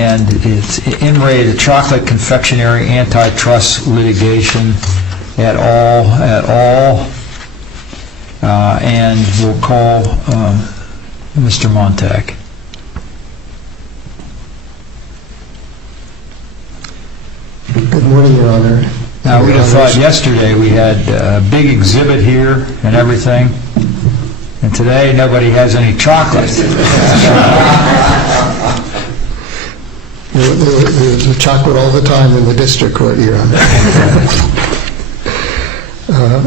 and it's in re the chocolate confectionery antitrust litigation at all, and we'll call Mr. Montag. Good morning, Your Honor. Now, we'd have thought yesterday we had a big exhibit here and everything, and today nobody has any chocolate. There's chocolate all the time in the district court, Your Honor.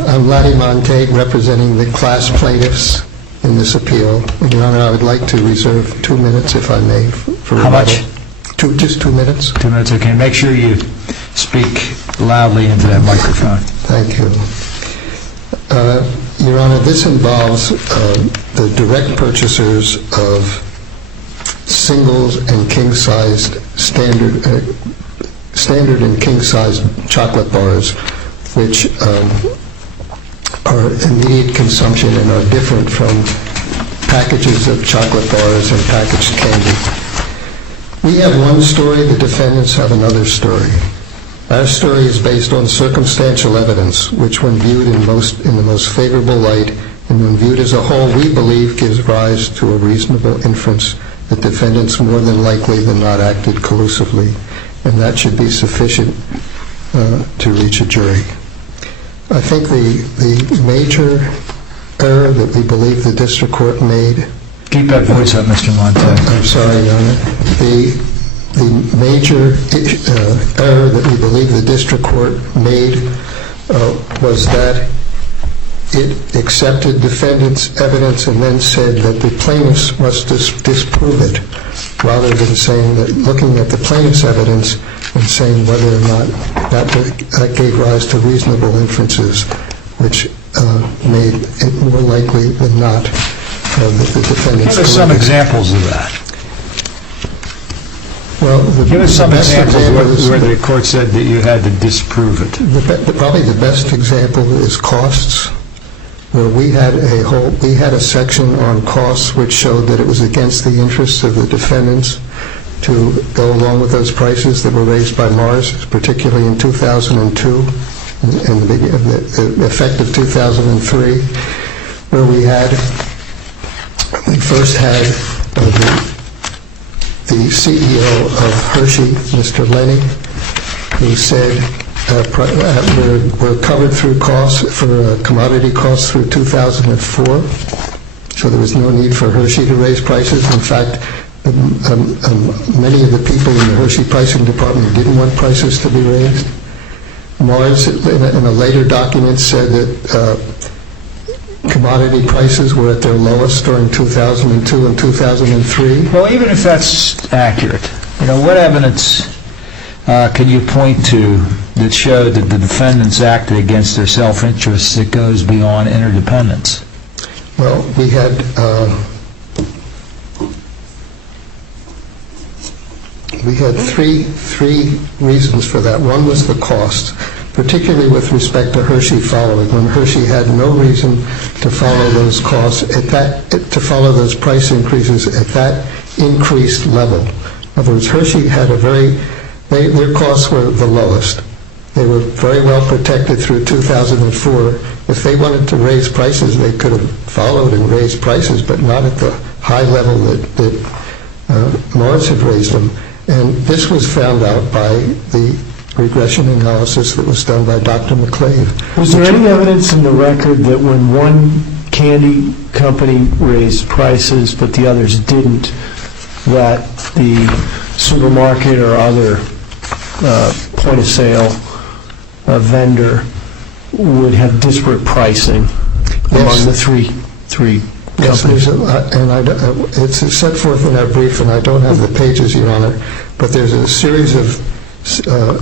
I'm Laddie Montague, representing the class plaintiffs in this appeal. And, Your Honor, I would like to reserve 2 minutes, if I may, for How much? Just 2 minutes. 2 minutes, okay. Make sure you speak loudly into that microphone. Thank you. Your Honor, this involves the direct purchasers of singles and king-sized standard and king-sized chocolate bars, which are immediate consumption and are different from packages of chocolate bars and packaged candy. We have one story, the defendants have another story. Our story is based on circumstantial evidence, which when viewed in the most favorable light and when viewed as a whole, we believe gives rise to a reasonable inference that defendants more than likely than not acted collusively, and that should be sufficient to reach a jury. I think the major error that we believe the district court made... Keep that voice up, Mr. Montag. I'm sorry, Your Honor. The major error that we believe the district court made was that it accepted defendants' evidence and then said that the plaintiffs must disprove it, rather than saying that, looking at the plaintiff's evidence and saying whether or not that gave rise to reasonable inferences, which made it more likely than not that the defendants... Give us some examples of that. Well, give us some examples where the court said that you had to disprove it. Probably the best example is costs, where we had a section on costs which showed that it was against the interests of the defendants to go along with those prices that were raised by Mars, particularly in 2002 and the effect of 2003, where we first had the CEO of Hershey, Mr. Lenny, who said we're covered through costs for commodity costs through 2004, so there was no need for Hershey to raise prices. In fact, many of the people in the Hershey pricing department didn't want prices to be raised. Mars, in a later document, said that commodity prices were at their lowest during 2002 and 2003. Well, even if that's accurate, what evidence can you point to that showed that the defendants acted against their self-interest that goes beyond interdependence? Well, we had three reasons for that. One was the cost, particularly with respect to Hershey following, when Hershey had no reason to follow those costs to follow those price increases at that increased level. In other words, Hershey had their costs were the lowest. They were very well protected through 2004. If they wanted to raise prices, they could have followed and raised prices, but not at the high level that Mars had raised them. And this was found out by the regression analysis that was done by Dr. McClave. Was there any evidence in the record that when one candy company raised prices but the others didn't, that the supermarket or other point-of-sale vendor would have disparate pricing among the three companies? It's set forth in our brief, and I don't have the pages, Your Honor, but there's a series of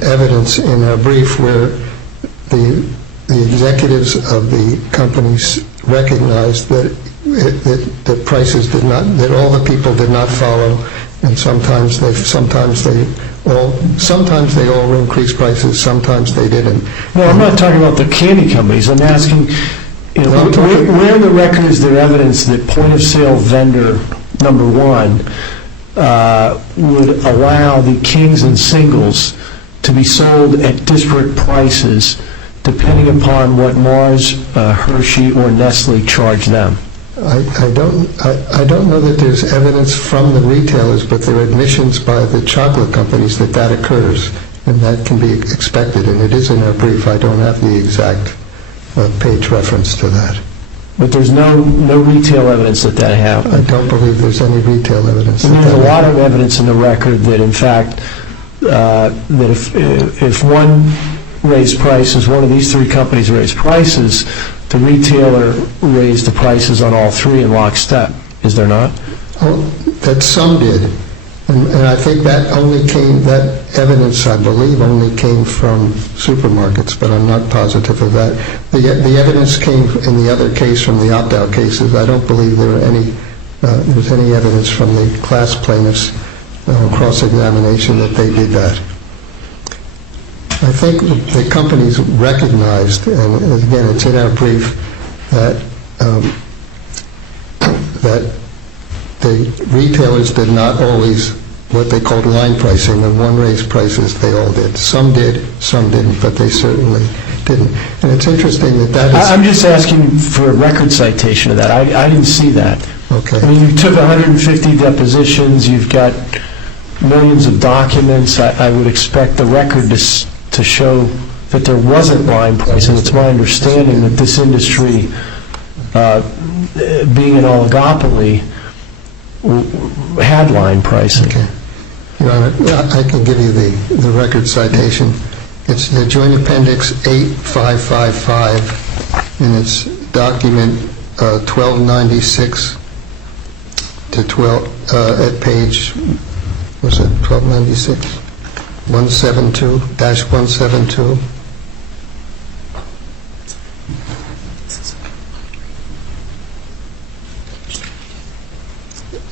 evidence in our brief where the executives of the companies recognized that prices did not, that all the people did not follow, and sometimes they all increased prices, sometimes they didn't. No, I'm not talking about the candy companies. I'm asking, where in the record is there evidence that point-of-sale vendor number one would allow the kings and singles to be sold at disparate prices depending upon what Mars, Hershey, or Nestle charge them? I don't know that there's evidence from the retailers, but there are admissions by the chocolate companies that occurs, and that can be expected, and it is in our brief. I don't have the exact page reference to that. But there's no retail evidence that happened? I don't believe there's any retail evidence. And there's a lot of evidence in the record that, in fact, that if one raised prices, one of these three companies raised prices, the retailer raised the prices on all three in lockstep. Is there not? Oh, that some did. And I think that evidence, I believe, only came from supermarkets, but I'm not positive of that. The evidence came in the other case from the opt-out cases. I don't believe there was any evidence from the class plaintiffs cross-examination that they did that. I think the companies recognized, and again, it's in our brief, that the retailers did not always what they called line pricing. When one raised prices, they all did. Some did, some didn't, but they certainly didn't. And it's interesting that is... I'm just asking for a record citation of that. I didn't see that. Okay. I mean, you took 150 depositions, you've got millions of documents. I would expect the record to show that there wasn't line pricing. It's my understanding that this industry, being an oligopoly, had line pricing. Okay. Your Honor, I can give you the record citation. It's the Joint Appendix 8555, and it's document 1296 to 12 at page, was it 1296? 172-172.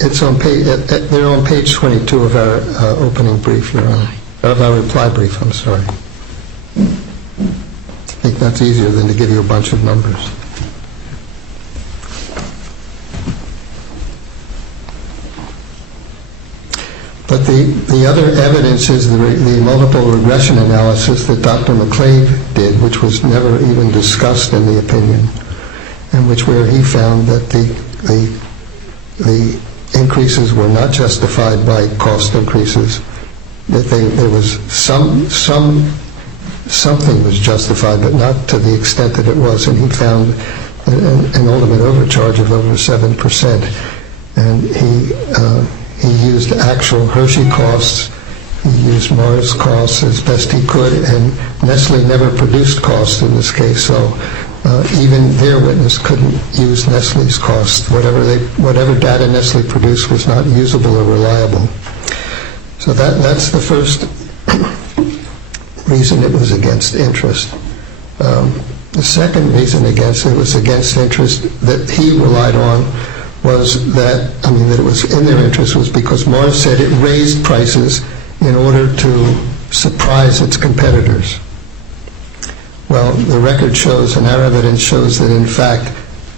It's on page. They're on page 22 of our opening brief, Your Honor. Of our reply brief. I'm sorry. I think that's easier than to give you a bunch of numbers. But the other evidence is the multiple regression analysis that Dr. McClave did, which was never even discussed in the opinion, and where he found that the increases were not justified by cost increases, that there was something was justified, but not to the extent that it was, and he found an ultimate overcharge of over 7%. And he used actual Hershey costs, he used Mars costs as best he could, and Nestle never produced costs in this case, so even their witness couldn't use Nestle's costs. Whatever data Nestle produced was not usable or reliable. So that's the first reason it was against interest. The second reason it was against interest that he relied on was that it was in their interest was because Mars said it raised prices in order to surprise its competitors. Well, the record shows, and our evidence shows, that in fact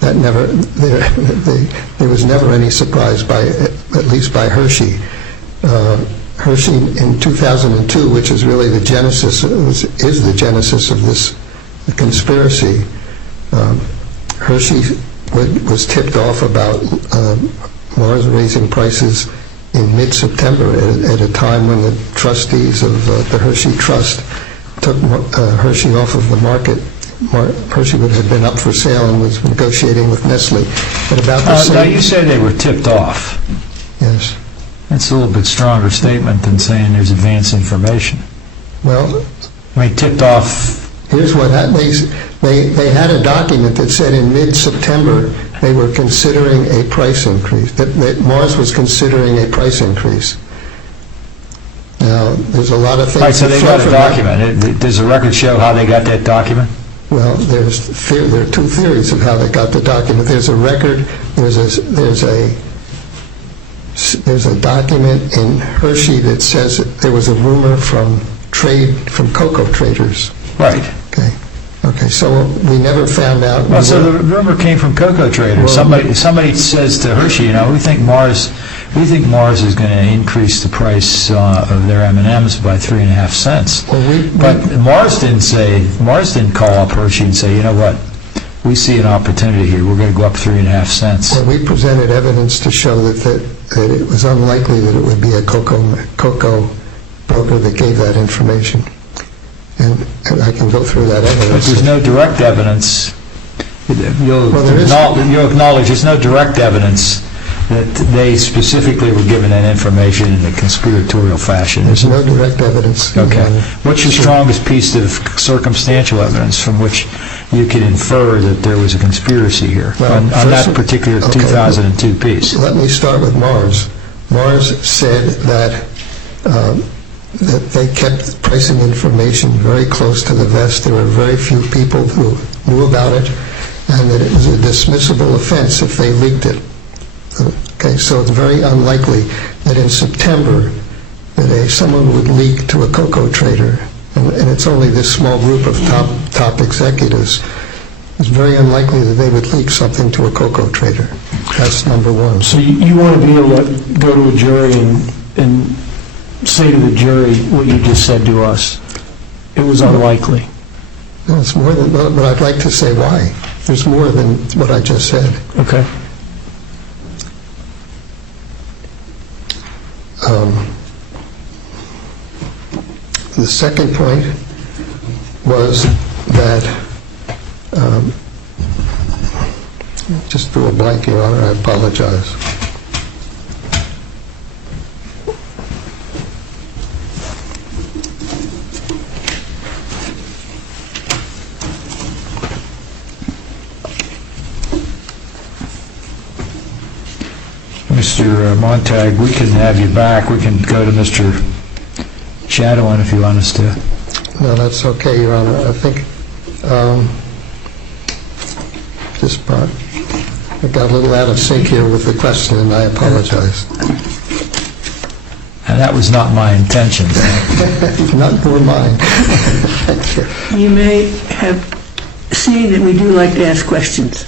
that there was never any surprise at least by Hershey. Hershey in 2002, which is really the genesis of this conspiracy. Hershey was tipped off about Mars raising prices in mid-September at a time when the trustees of the Hershey Trust took Hershey off of the market. Hershey had been up for sale and was negotiating with Nestle. At about the same... Now, you say they were tipped off. Yes. That's a little bit stronger statement than saying there's advance information. Well... tipped off... Here's what happened. They had a document that said in mid-September they were considering a price increase, that Mars was considering a price increase. Now, there's a lot of things... Right, so they got a document. Does the record show how they got that document? Well, there are two theories of how they got the document. There's a record, there's a document in Hershey that says that there was a rumor from cocoa traders. Right. Okay, so we never found out... Well, so the rumor came from cocoa traders. Somebody says to Hershey, we think Mars we think Mars is going to increase the price of their M&Ms by 3.5 cents. But Mars didn't call up Hershey and say, you know what, we see an opportunity here, we're going to go up 3.5 cents. Well, we presented evidence to show that it was unlikely that it would be a cocoa broker that gave that information. And I can go through that evidence. But there's no direct evidence. You'll acknowledge there's no direct evidence that they specifically were given that information in a conspiratorial fashion. There's no direct evidence. Okay. What's your strongest piece of circumstantial evidence from which you can infer that there was a conspiracy here on that particular 2002 piece? Let me start with Mars. Mars said that they kept pricing information very close to the vest. There were very few people who knew about it, and that it was a dismissible offense if they leaked it. Okay, so it's very unlikely that in September that someone would leak to a cocoa trader, and it's only this small group of top executives. It's very unlikely that they would leak something to a cocoa trader. That's number one. So you want to be able to go to a jury and say to the jury what you just said to us? It was unlikely. No, it's more than, but I'd like to say why. There's more than what I just said. Okay. The second point was that, just drew a blank, Your Honor, I apologize. Mr. Montag, we can have you back. We can go to Mr. Shadowin if you want us to. No, that's okay, Your Honor. I think this part, I got a little out of sync here with the question, and I apologize. And that was not my intention. Not nor mine. You may have seen that we do like to ask questions.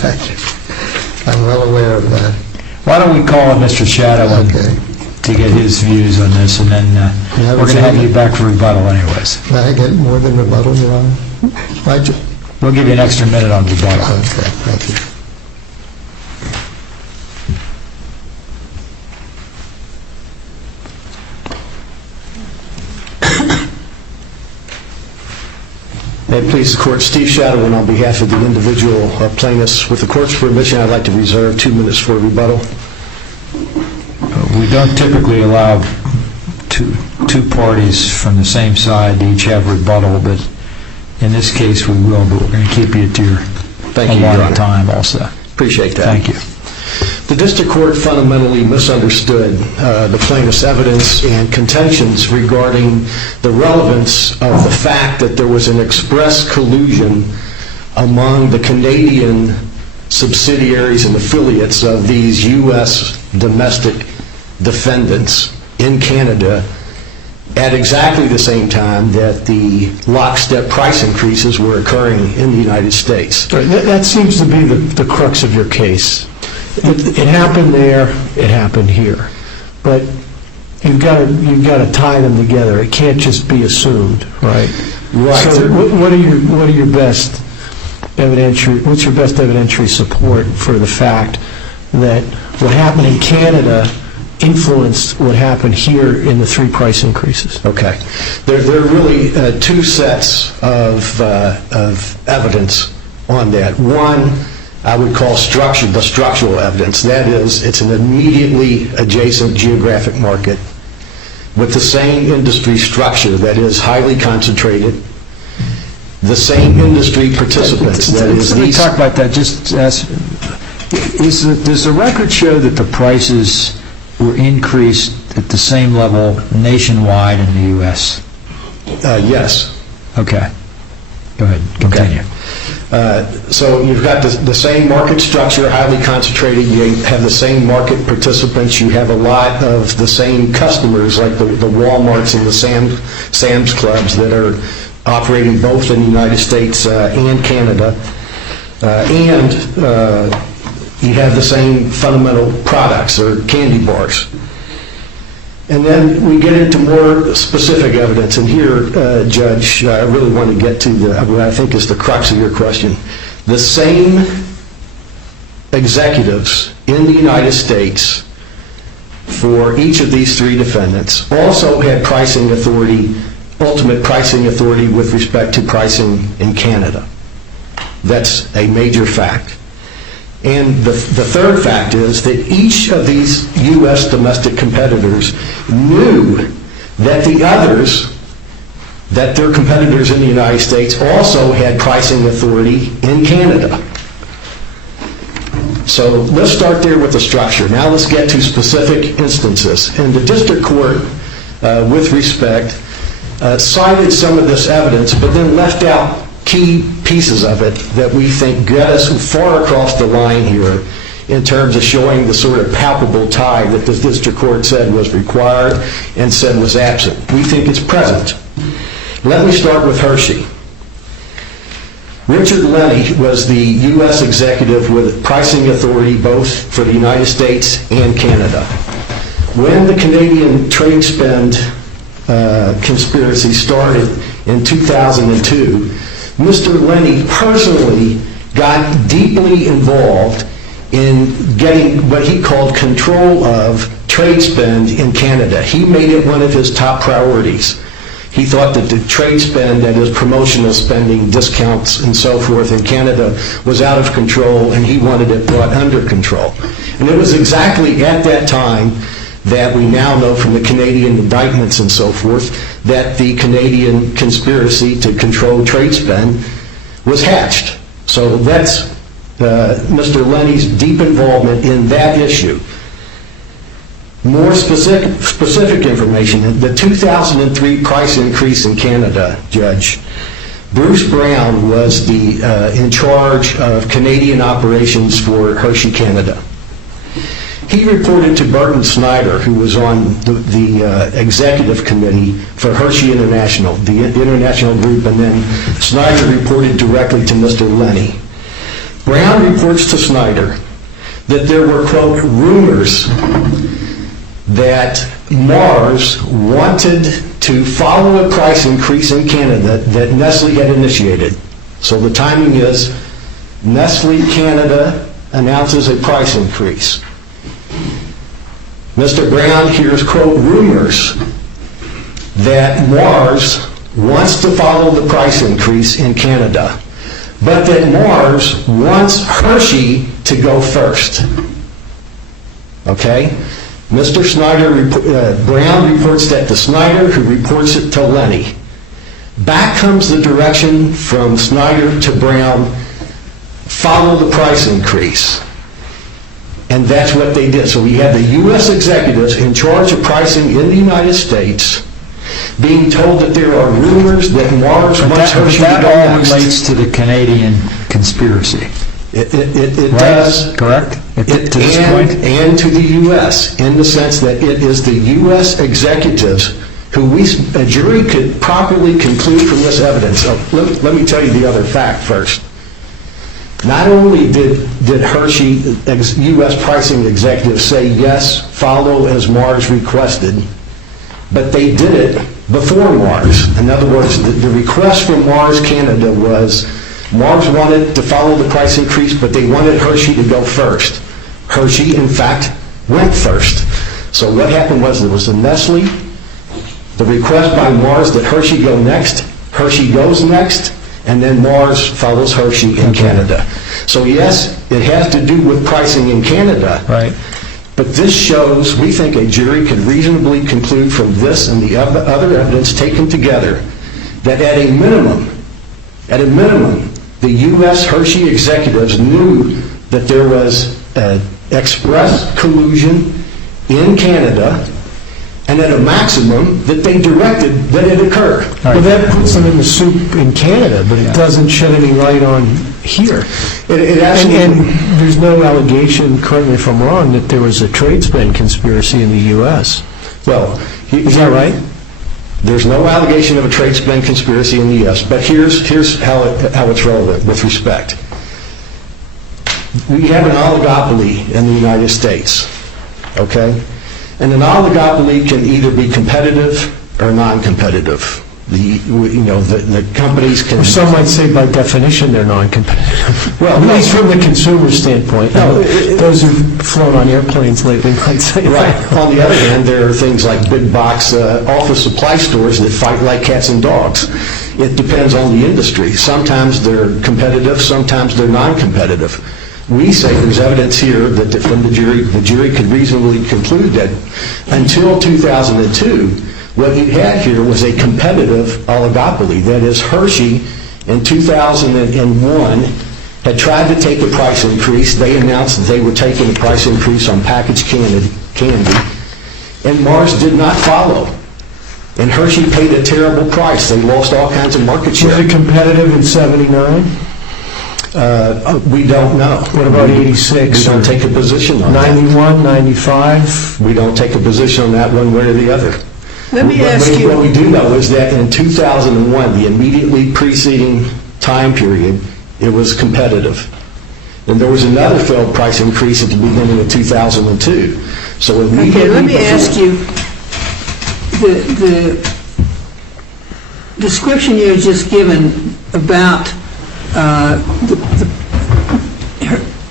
Thank you. I'm well aware of that. Why don't we call Mr. Shadowin to get his views on this, and then we're going to have you back for rebuttal anyways. Can I get more than rebuttal, Your Honor? We'll give you an extra minute on rebuttal. Okay, thank you. May it please the Court, Steve Shadowin on behalf of the individual plaintiffs. With the Court's permission, I'd like to reserve 2 minutes for rebuttal. We don't typically allow two parties from the same side to each have rebuttal, but in this case we will, but we're going to keep you to your allotted time also. Appreciate that. Thank you. The District Court fundamentally misunderstood the plaintiff's evidence and contentions regarding the relevance of the fact that there was an express collusion among the Canadian subsidiaries and affiliates of these U.S. domestic defendants in Canada at exactly the same time that the lockstep price increases were occurring in the United States. That seems to be the crux of your case. It happened there, it happened here. But you've got to tie them together. It can't just be assumed, right? Right. So what are your best evidentiary, what's your best evidentiary support for the fact that what happened in Canada influenced what happened here in the 3 price increases? Okay. There are really 2 sets of evidence on that. One, I would call the structural evidence. That is, it's an immediately adjacent geographic market with the same industry structure that is highly concentrated, the same industry participants. That is, let me talk about that. Just ask, does the record show that the prices were increased at the same level nationwide in the U.S.? Yes. Okay. Go ahead. Continue. Okay. So you've got the same market structure, highly concentrated. You have the same market participants. You have a lot of the same customers, like the Walmarts and the Sam's Clubs that are operating both in the United States and Canada. And You have the same fundamental products or candy bars. And then we get into more specific evidence. And here, Judge, I really want to get to what I think is the crux of your question. The same executives in the United States for each of these three defendants also had pricing authority, ultimate pricing authority with respect to pricing in Canada. That's a major fact. And the third fact is that each of these U.S. domestic competitors knew that the others, that their competitors in the United States also had pricing authority in Canada. So let's start there with the structure. Now let's get to specific instances. And the district court, with respect, cited some of this evidence, but then left out key pieces of it that we think get us far across the line here in terms of showing the sort of palpable tie that the district court said was required and said was absent. We think it's present. Let me start with Hershey. Richard Lenny was the U.S. executive with pricing authority both for the United States and Canada. When the Canadian trade spend conspiracy started in 2002, Mr. Lenny personally got deeply involved in getting what he called control of trade spend in Canada. He made it one of his top priorities. He thought that the trade spend, that is promotional spending, discounts and so forth in Canada was out of control, and he wanted it brought under control. And it was exactly at that time that we now know from the Canadian indictments and so forth that the Canadian conspiracy to control trade spend was hatched. So that's Mr. Lenny's deep involvement in that issue. More specific information, the 2003 price increase in Canada, Judge, Bruce Brown was in charge of Canadian operations for Hershey Canada. He reported to Burton Snyder, who was on the executive committee for Hershey International, the international group, and then Snyder reported directly to Mr. Lenny. Brown reports to Snyder that there were, quote, rumors that Mars wanted to follow a price increase in Canada that Nestle had initiated. So the timing is Nestle Canada announces a price increase. Mr. Brown hears, quote, rumors that Mars wants to follow the price increase in Canada, but that Mars wants Hershey to go first. Okay? Mr. Brown reports that to Snyder, who reports it to Lenny. Back comes the direction from Snyder to Brown, follow the price increase. And that's what they did. So we have the U.S. executives in charge of pricing in the United States being told that there are rumors that Mars wants Hershey to go next. That all relates to the Canadian conspiracy. It does. Correct? To this point? And to the U.S., in the sense that it is the U.S. executives who a jury could properly conclude from this evidence. So let me tell you the other fact first. Not only did Hershey U.S. pricing executives say yes, follow as Mars requested, but they did it before Mars. In other words, the request from Mars Canada was Mars wanted to follow the price increase, but they wanted Hershey to go first. Hershey, in fact, went first. So what happened was there was the Nestle, the request by Mars that Hershey go next, Hershey goes next, and then Mars follows Hershey in Canada. So yes, it has to do with pricing in Canada. Right. But this shows, we think a jury could reasonably conclude from this and the other evidence taken together that at a minimum, the U.S. Hershey executives knew that there was express collusion in Canada, and at a maximum that they directed that it occur. Well, that puts them in the soup in Canada, but it doesn't shed any light on here. And there's no allegation, correct me if I'm wrong, that there was a trade spend conspiracy in the U.S. Well, is that right? There's no allegation of a trade spend conspiracy in the U.S., but here's how it's relevant with respect. We have an oligopoly in the United States, okay? And an oligopoly can either be competitive or non-competitive. The companies can... Or some might say by definition they're non-competitive. Well, at least from the consumer standpoint. Those who've flown on airplanes lately might say Right. that. On the other hand, there are things like big box office supply stores that fight like cats and dogs. It depends on the industry. Sometimes they're competitive, sometimes they're non-competitive. We say there's evidence here that from the jury could reasonably conclude that until 2002, what you had here was a competitive oligopoly. That is, Hershey in 2001 had tried to take a price increase. They announced that they were taking a price increase on packaged candy, and Mars did not follow. And Hershey paid a terrible price. They lost all kinds of market share. Was it competitive in 79? We don't know. What about 86? We don't take a position on 91, 95? that. We don't take a position on that one way or the other. Let me ask you... What we do know is that in 2001, the immediately preceding time period, it was competitive. And there was another failed price increase at the beginning of 2002. So Okay, let me ask you, the description you just given about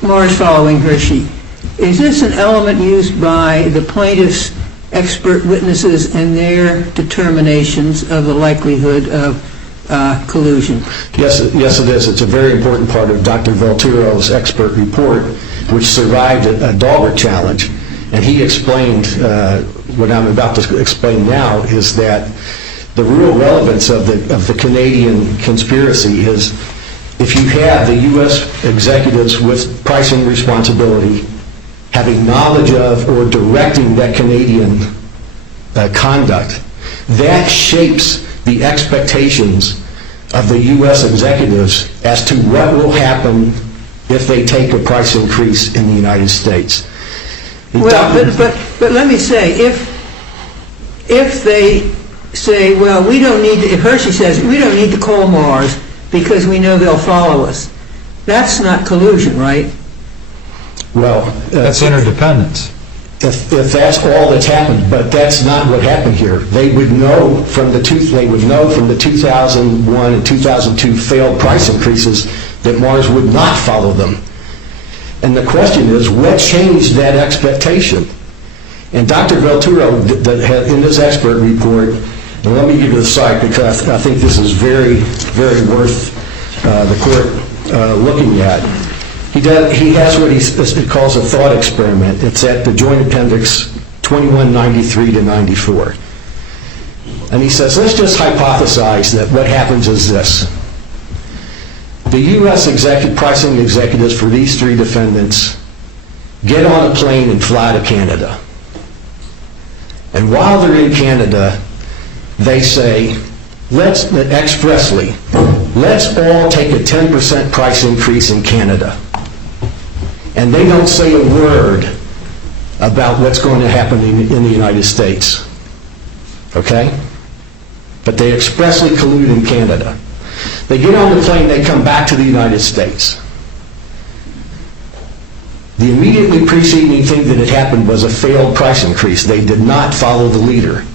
Mars following Hershey, is this an element used by the plaintiffs' expert witnesses in their determinations of the likelihood of collusion? Yes, it is. It's a very important part of Dr. Velturo's expert report, which survived a Dahlberg challenge. And he explained, what I'm about to explain now, is that the real relevance of the Canadian conspiracy is if you have the U.S. executives with pricing responsibility having knowledge of or directing that Canadian conduct, that shapes the expectations of the U.S. executives as to what will happen if they take a price increase in the United States. Well, but let me say, if they say, well, we don't need to, if Hershey says, we don't need to call Mars because we know they'll follow us, that's not collusion, right? Well, That's interdependence. if that's all that's happened, but that's not what happened here. They would know from the 2001 and 2002 failed price increases that Mars would not follow them. And the question is, what changed that expectation? And Dr. Velturo, in his expert report, and let me give you the site because I think this is very, very worth the court looking at. He has what he calls a thought experiment. It's at the Joint Appendix 2193 to 94. And he says, let's just hypothesize that what happens is this. The U.S. pricing executives for these three defendants get on a plane and fly to Canada. And while they're in Canada, they say, let's all take a 10% price increase in Canada. And they don't say a word about what's going to happen in the United States. Okay? But they expressly collude in Canada. They get on the plane, they come back to the United States. The immediately preceding thing that had happened was a failed price increase. They did not follow the leader.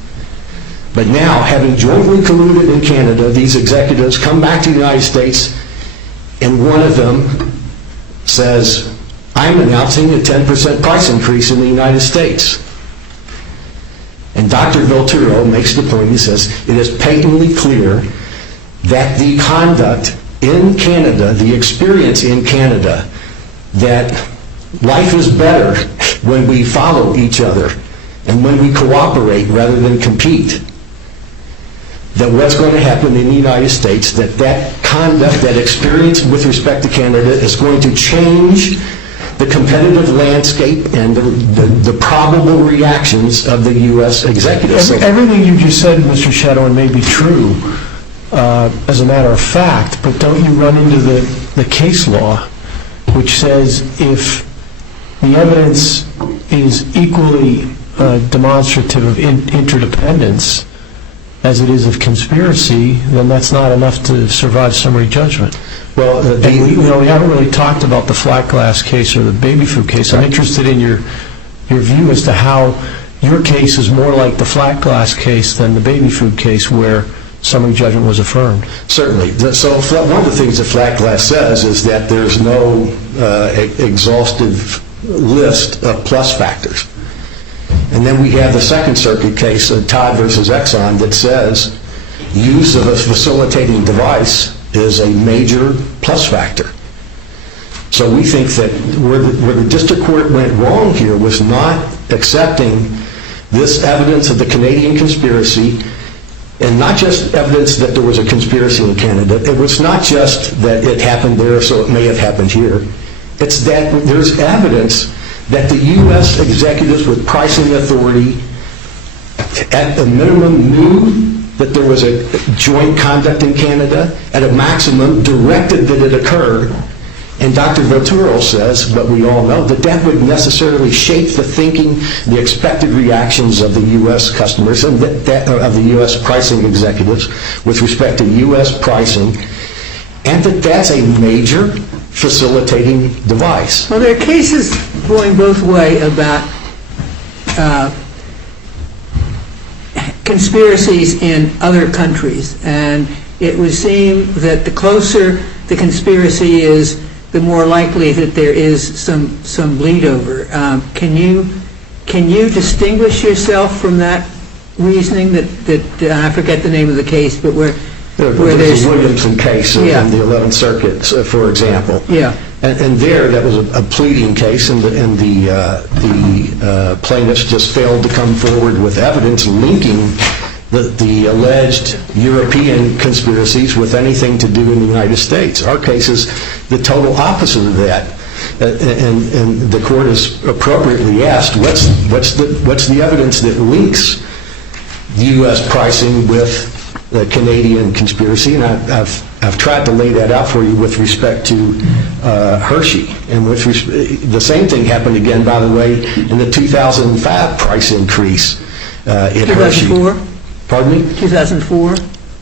But now, having jointly colluded in Canada, these executives come back to the United States, and one of them says, I'm announcing a 10% price increase in the United States. And Dr. Velturo makes the point, he says, it is patently clear that the conduct in Canada, the experience in Canada, that life is better when we follow each other and when we cooperate rather than compete, that what's going to happen in the United States, that conduct, that experience with respect to Canada is going to change the competitive landscape and the probable reactions of the U.S. executives. Everything you just said, Mr. Shadowin, may be true as a matter of fact, but don't you run into the case law, which says if the evidence is equally demonstrative of interdependence, as it is of conspiracy, then that's not enough to survive summary judgment. Well, And we haven't really talked about the flat glass case or the baby food case. I'm interested in your view as to how your case is more like the flat glass case than the baby food case where summary judgment was affirmed. certainly. So one of the things that flat glass says is that there's no exhaustive list of plus factors. And then we have the Second Circuit case, Todd versus Exxon, that says use of a facilitating device is a major plus factor. So we think that where the district court went wrong here was not accepting this evidence of the Canadian conspiracy, and not just evidence that there was a conspiracy in Canada. It was not just that it happened there, so it may have happened here. It's that there's evidence that the U.S. executives with pricing authority at a minimum knew that there was a joint conduct in Canada, at a maximum directed that it occurred. And Dr. Voturo says, but we all know, that that would necessarily shape the thinking, the expected reactions of the U.S. customers and of the U.S. pricing executives with respect to U.S. pricing, and that that's a major facilitating device. Well, there are cases going both ways about conspiracies in other countries, and it would seem that the closer the conspiracy is, the more likely that there is some bleed over. Can you distinguish yourself from that reasoning that I forget the name of the case, but where there's the Williamson case in the 11th Circuit, for example. Yeah. And there, that was a pleading case, and the plaintiffs just failed to come forward with evidence linking the alleged European conspiracies with anything to do in the United States. Our case is the total opposite of that. And the court has appropriately asked, what's the evidence that links the U.S. pricing with the Canadian conspiracy? And I've tried to lay that out for you with respect to Hershey. And the same thing happened again, by the way, in the 2005 price increase at Hershey. 2004? Pardon me? 2004?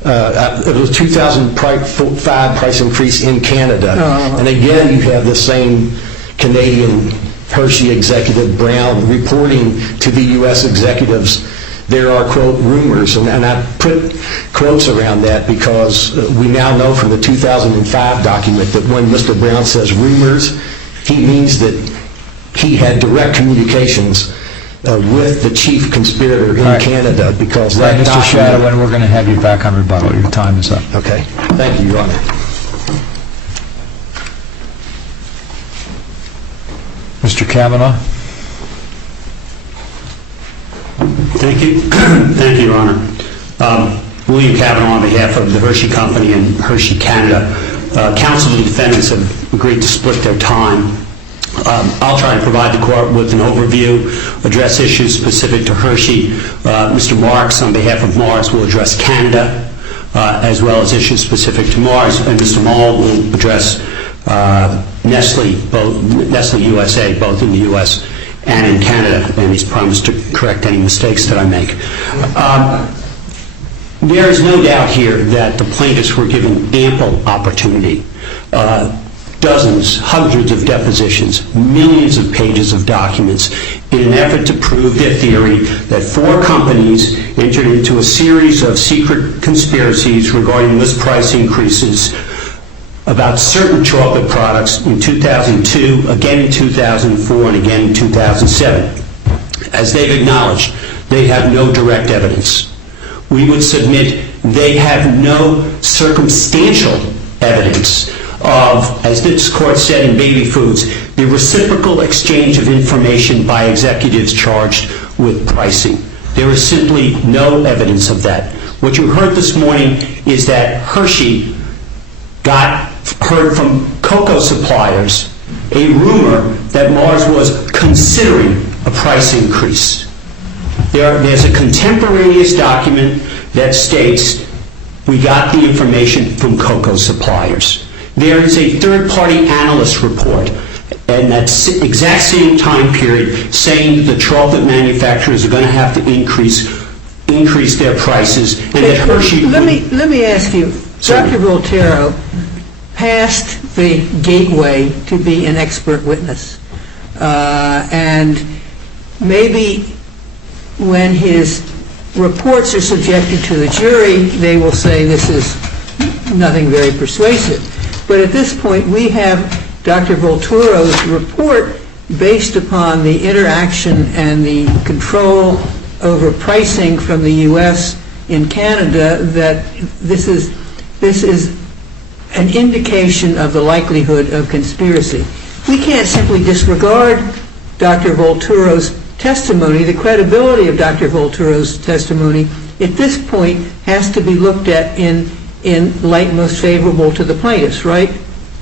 It was 2005 price increase in Canada. Oh. And again, you have the same Canadian Hershey executive, Brown, reporting to the U.S. executives there are, quote, rumors. And I put quotes around that because we now know from the 2005 document that when Mr. Brown says rumors, he means that he had direct communications with the chief conspirator in Canada, because that Mr. document... Shadowin, we're going to have you back on rebuttal. Your time is up. Okay. Thank you, Your Honor. Mr. Kavanaugh? Thank you. Thank you, Your Honor. William Kavanaugh on behalf of the Hershey Company and Hershey Canada. Counsel and defendants have agreed to split their time. I'll try and provide the court with an overview, address issues specific to Hershey. Mr. Marks, on behalf of Mars, will address Canada, as well as issues specific to Mars, and Mr. Mall will address Nestle USA, both in the U.S. and in Canada, and he's promised to correct any mistakes that I make. There is no doubt here that the plaintiffs were given ample opportunity. Dozens, hundreds of depositions, millions of pages of documents in an effort to prove their theory that four companies entered into a series of secret conspiracies regarding list price increases about certain chocolate products in 2002, again in 2004, and again in 2007. As they've acknowledged, they have no direct evidence. We would submit they have no circumstantial evidence of, as this court said in Baby Foods, the reciprocal exchange of information by executives charged with pricing. There is simply no evidence of that. What you heard this morning is that Hershey heard from cocoa suppliers a rumor that Mars was considering a price increase. There's a contemporaneous document that states we got the information from cocoa suppliers. There is a third-party analyst report in that exact same time period saying that the chocolate manufacturers are going to have to increase increased their prices, and that Hershey... Let me ask you, Dr. Volterra passed the gateway to be an expert witness. And maybe when his reports are subjected to the jury, they will say this is nothing very persuasive. But at this point, we have Dr. Volterra's report based upon the interaction and the control over pricing from the U.S. in Canada, that this is an indication of the likelihood of conspiracy. We can't simply disregard Dr. Volterra's testimony. The credibility of Dr. Volterra's testimony at this point has to be looked at in light most favorable to the plaintiffs, right?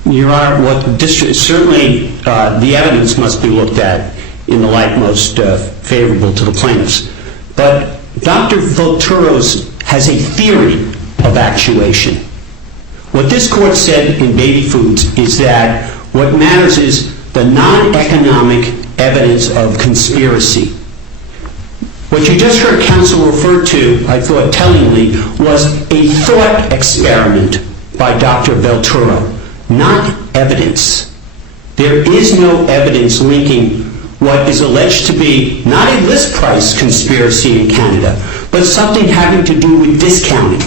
Your Honor, certainly the evidence must be looked at in the light most favorable to the plaintiffs. But Dr. Volterra has a theory of actuation. What this court said in Baby Foods is that what matters is the non-economic evidence of conspiracy. What you just heard counsel refer to, I thought tellingly, was a thought experiment by Dr. Volterra, not evidence. There is no evidence linking what is alleged to be not a list price conspiracy in Canada, but something having to do with discounting.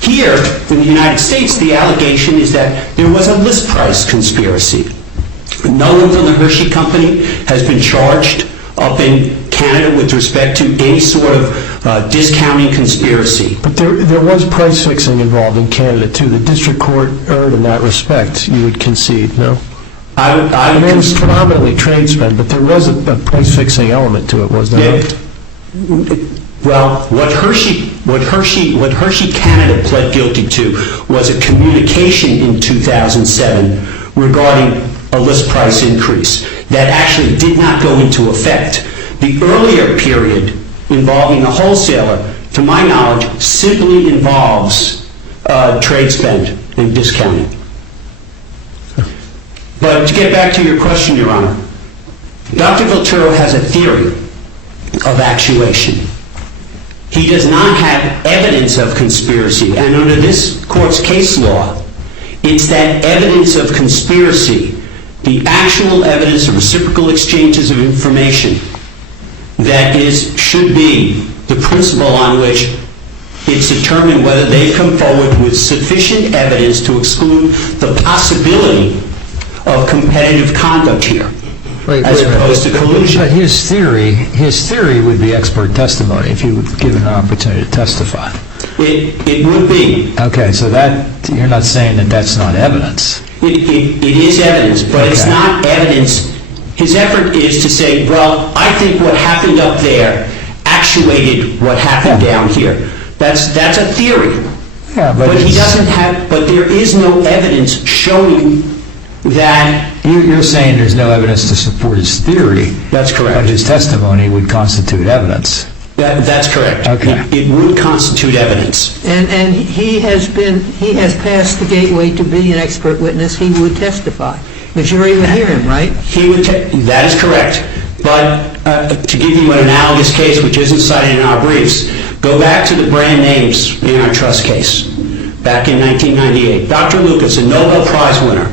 Here, in the United States, the allegation is that there was a list price conspiracy. No one from the Hershey Company has been charged up in Canada with respect to any sort of discounting conspiracy. But there was price fixing involved in Canada, too. The district court erred in that respect, you would concede, no? I mean, it was predominantly trade spend, but there was a price fixing element to it, was there not? Well, what Hershey Canada pled guilty to was a communication in 2007 regarding a list price increase that actually did not go into effect. The earlier period involving the wholesaler, to my knowledge, simply involves trade spend and discounting. But to get back to your question, Your Honor, Dr. Volterra has a theory of actuation. He does not have evidence of conspiracy, and under this court's case law, it's that evidence of conspiracy, the actual evidence of reciprocal exchanges of information, that should be the principle on which it's determined whether they come forward with sufficient evidence to exclude the possibility of competitive conduct here, as opposed to collusion. But his theory would be expert testimony if you were given an opportunity to testify. It would be. Okay, so that you're not saying that that's not evidence. It is evidence, but it's not evidence. His effort is to say, well, I think what happened up there actuated what happened down here. That's a theory. Yeah, but he doesn't have. But there is no evidence showing that. You're saying there's no evidence to support his theory. That's correct. But his testimony would constitute evidence. That's correct. Okay. It would constitute evidence. And he has passed the gateway to be an expert witness. He would testify. The jury would hear him, right? That is correct. But to give you an analogous case, which isn't cited in our briefs, go back to the brand names Antitrust case back in 1998. Dr. Lucas, a Nobel Prize winner,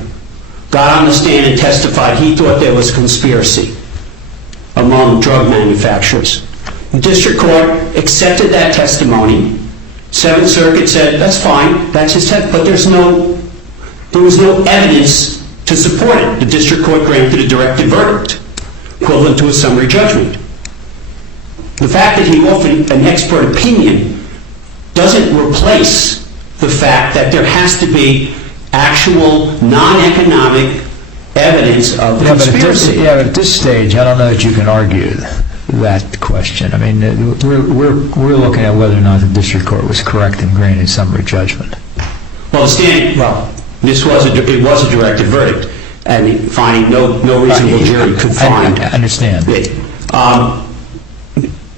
got on the stand and testified he thought there was conspiracy among drug manufacturers. The district court accepted that testimony. Seventh Circuit said, that's fine, that's his testimony, but there was no evidence to support it. The district court granted a directed verdict, equivalent to a summary judgment. The fact that he offered an expert opinion doesn't replace the fact that there has to be actual non-economic evidence of conspiracy. But at this stage, I don't know that you can argue that question. I mean, we're looking at whether or not the district court was correct in granting summary judgment. Well, it was a directed verdict, and finding no reasonable jury could find. I understand.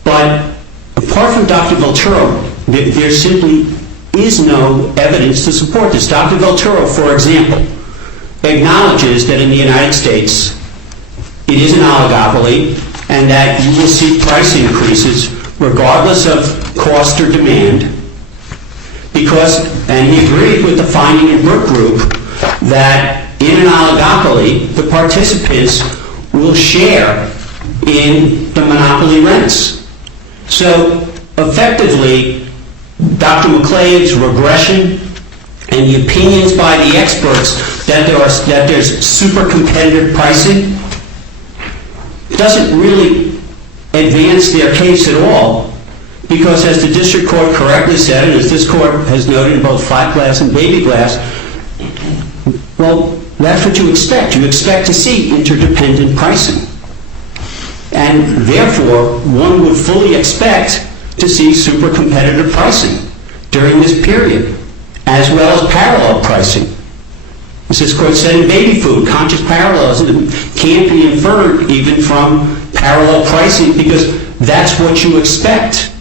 But apart from Dr. Volterra, there simply is no evidence to support this. Dr. Volterra, for example, acknowledges that in the United States it is an oligopoly and that you will see price increases regardless of cost or demand, because, and he agreed with the finding in Brook Group, that in an oligopoly, the participants will share in the monopoly rents. So effectively, Dr. McClave's regression and the opinions by the experts that there's super competitive pricing doesn't really advance their case at all, because as the district court correctly said, and as this court has noted in both flat glass and baby glass, well, that's what you expect. You expect to see interdependent pricing. And therefore, one would fully expect to see super competitive pricing during this period, as well as parallel pricing. As this court said in baby food, conscious parallelism can't be inferred even from parallel pricing, because that's what you expect.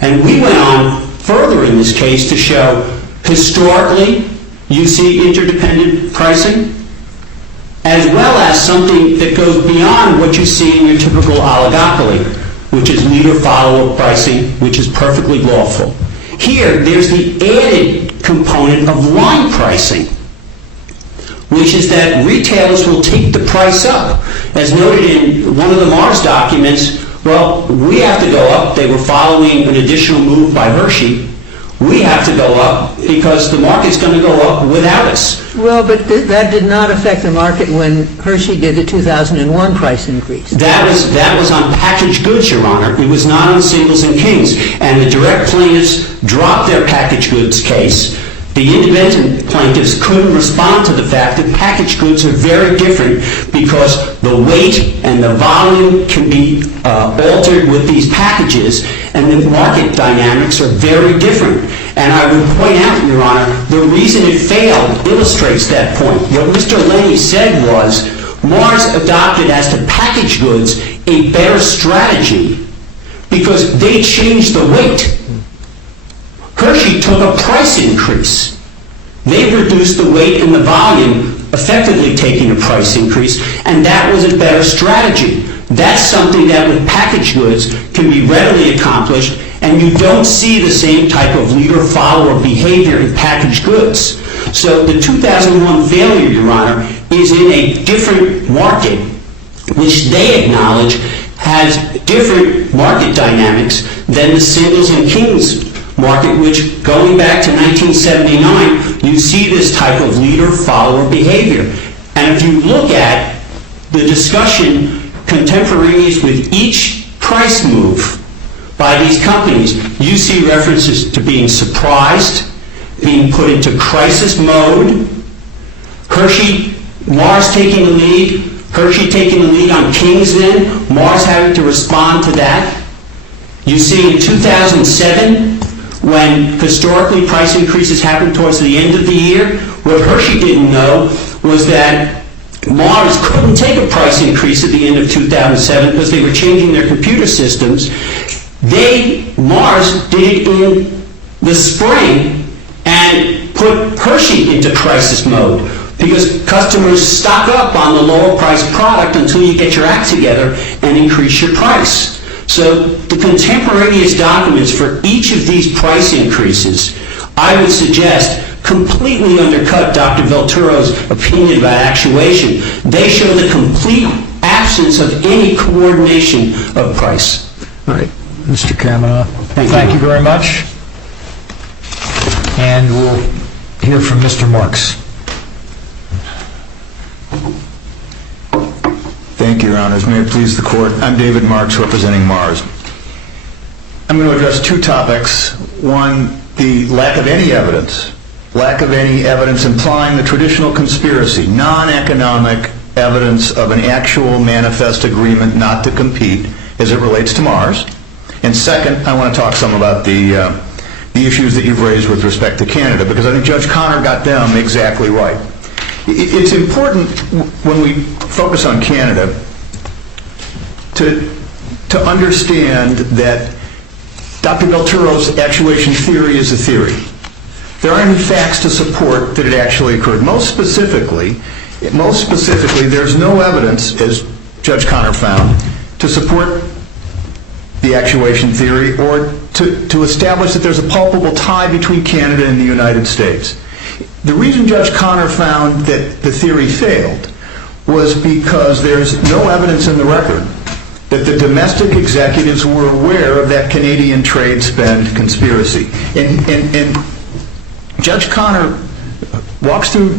And we went on further in this case to show historically you see interdependent pricing, as well as something that goes beyond what you see in your typical oligopoly, which is leader-follower pricing, which is perfectly lawful. Here, there's the added component of line pricing, which is that retailers will take the price up. As noted in one of the Mars documents, well, we have to go up. They were following an additional move by Hershey. We have to go up because the market's going to go up without us. Well, but that did not affect the market when Hershey did the 2001 price increase. That was on packaged goods, Your Honor. It was not on singles and kings. And the direct plaintiffs dropped their packaged goods case. The independent plaintiffs couldn't respond to the fact that packaged goods are very different, because the weight and the volume can be altered with these packages, and the market dynamics are very different. And I would point out, Your Honor, the reason it failed illustrates that point. What Mr. Lenny said was, Mars adopted as to packaged goods a better strategy because they changed the weight. Hershey took a price increase. They reduced the weight and the volume, effectively taking a price increase, and that was a better strategy. That's something that with packaged goods can be readily accomplished, and you don't see the same type of leader-follower behavior in packaged goods. So the 2001 failure, Your Honor, is in a different market, which they acknowledge has different market dynamics than the singles and kings market, which, going back to 1979, you see this type of leader-follower behavior. And if you look at the discussion contemporaneous with each price move by these companies, you see references to being surprised, being put into crisis mode, Mars taking the lead, Hershey taking the lead on Kings then, Mars having to respond to that. You see in 2007, when historically price increases happened towards the end of the year, what Hershey didn't know was that Mars couldn't take a price increase at the end of 2007 because they were changing their computer systems. Mars did it in the spring and put Hershey into crisis mode, because customers stock up on the lower priced product until you get your act together and increase your price. So the contemporaneous documents for each of these price increases, I would suggest, completely undercut Dr. Velturo's opinion about actuation. They show the complete absence of any coordination of price. All right, Mr. Kavanaugh, thank you very much. And we'll hear from Mr. Marks. Thank you, Your Honors. May it please the Court. I'm David Marks, representing Mars. I'm going to address two topics. One, the lack of any evidence implying the traditional conspiracy, non-economic evidence of an actual manifest agreement not to compete as it relates to Mars. And second, I want to talk some about the issues that you've raised with respect to Canada, because I think Judge Connor got them exactly right. It's important when we focus on Canada to understand that Dr. Velturo's actuation theory is a theory. There aren't any facts to support that it actually occurred. Most specifically, there's no evidence, as Judge Connor found, to support the the actuation theory or to establish that there's a palpable tie between Canada and the United States. The reason Judge Connor found that the theory failed was because there's no evidence in the record that the domestic executives were aware of that Canadian trade spend conspiracy. And Judge Connor walks through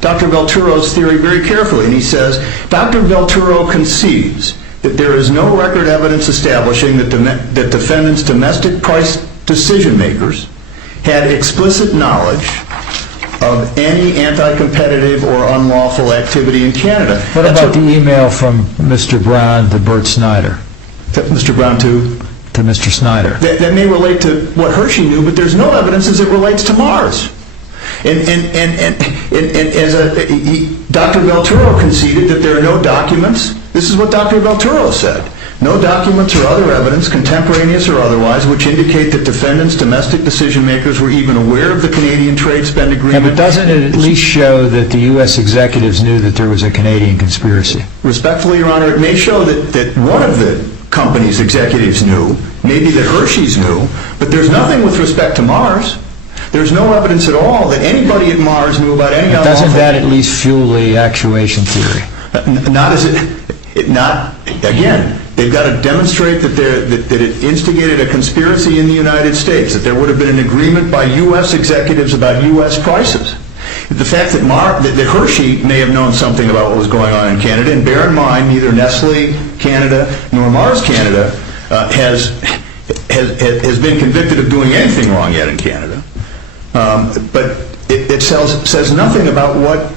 Dr. Velturo's theory very carefully, and he says, Dr. Velturo concedes that there is no record evidence establishing that defendants' domestic price decision makers had explicit knowledge of any anti-competitive or unlawful activity in Canada. What about the email from Mr. Brown to Bert Snyder? Mr. Brown to Mr. Snyder. That may relate to what Hershey knew, but there's no evidence as it relates to Mars. And as Dr. Velturo conceded that there are no documents. This is what Dr. Velturo said. No documents or other evidence, contemporaneous or otherwise, which indicate that defendants' domestic decision makers were even aware of the Canadian trade spend agreement. Yeah, but doesn't it at least show that the U.S. executives knew that there was a Canadian conspiracy? Respectfully, Your Honor, it may show that one of the company's executives knew, maybe that Hershey's knew, but there's nothing with respect to Mars. There's no evidence at all that anybody at Mars knew about any unlawful... Doesn't that at least fuel the actuation theory? Again, they've got to demonstrate that it instigated a conspiracy in the United States, that there would have been an agreement by U.S. executives about U.S. prices. The fact that Hershey may have known something about what was going on in Canada, and bear in mind, neither Nestle Canada nor Mars Canada has been convicted of doing anything wrong yet in Canada. But it says nothing about what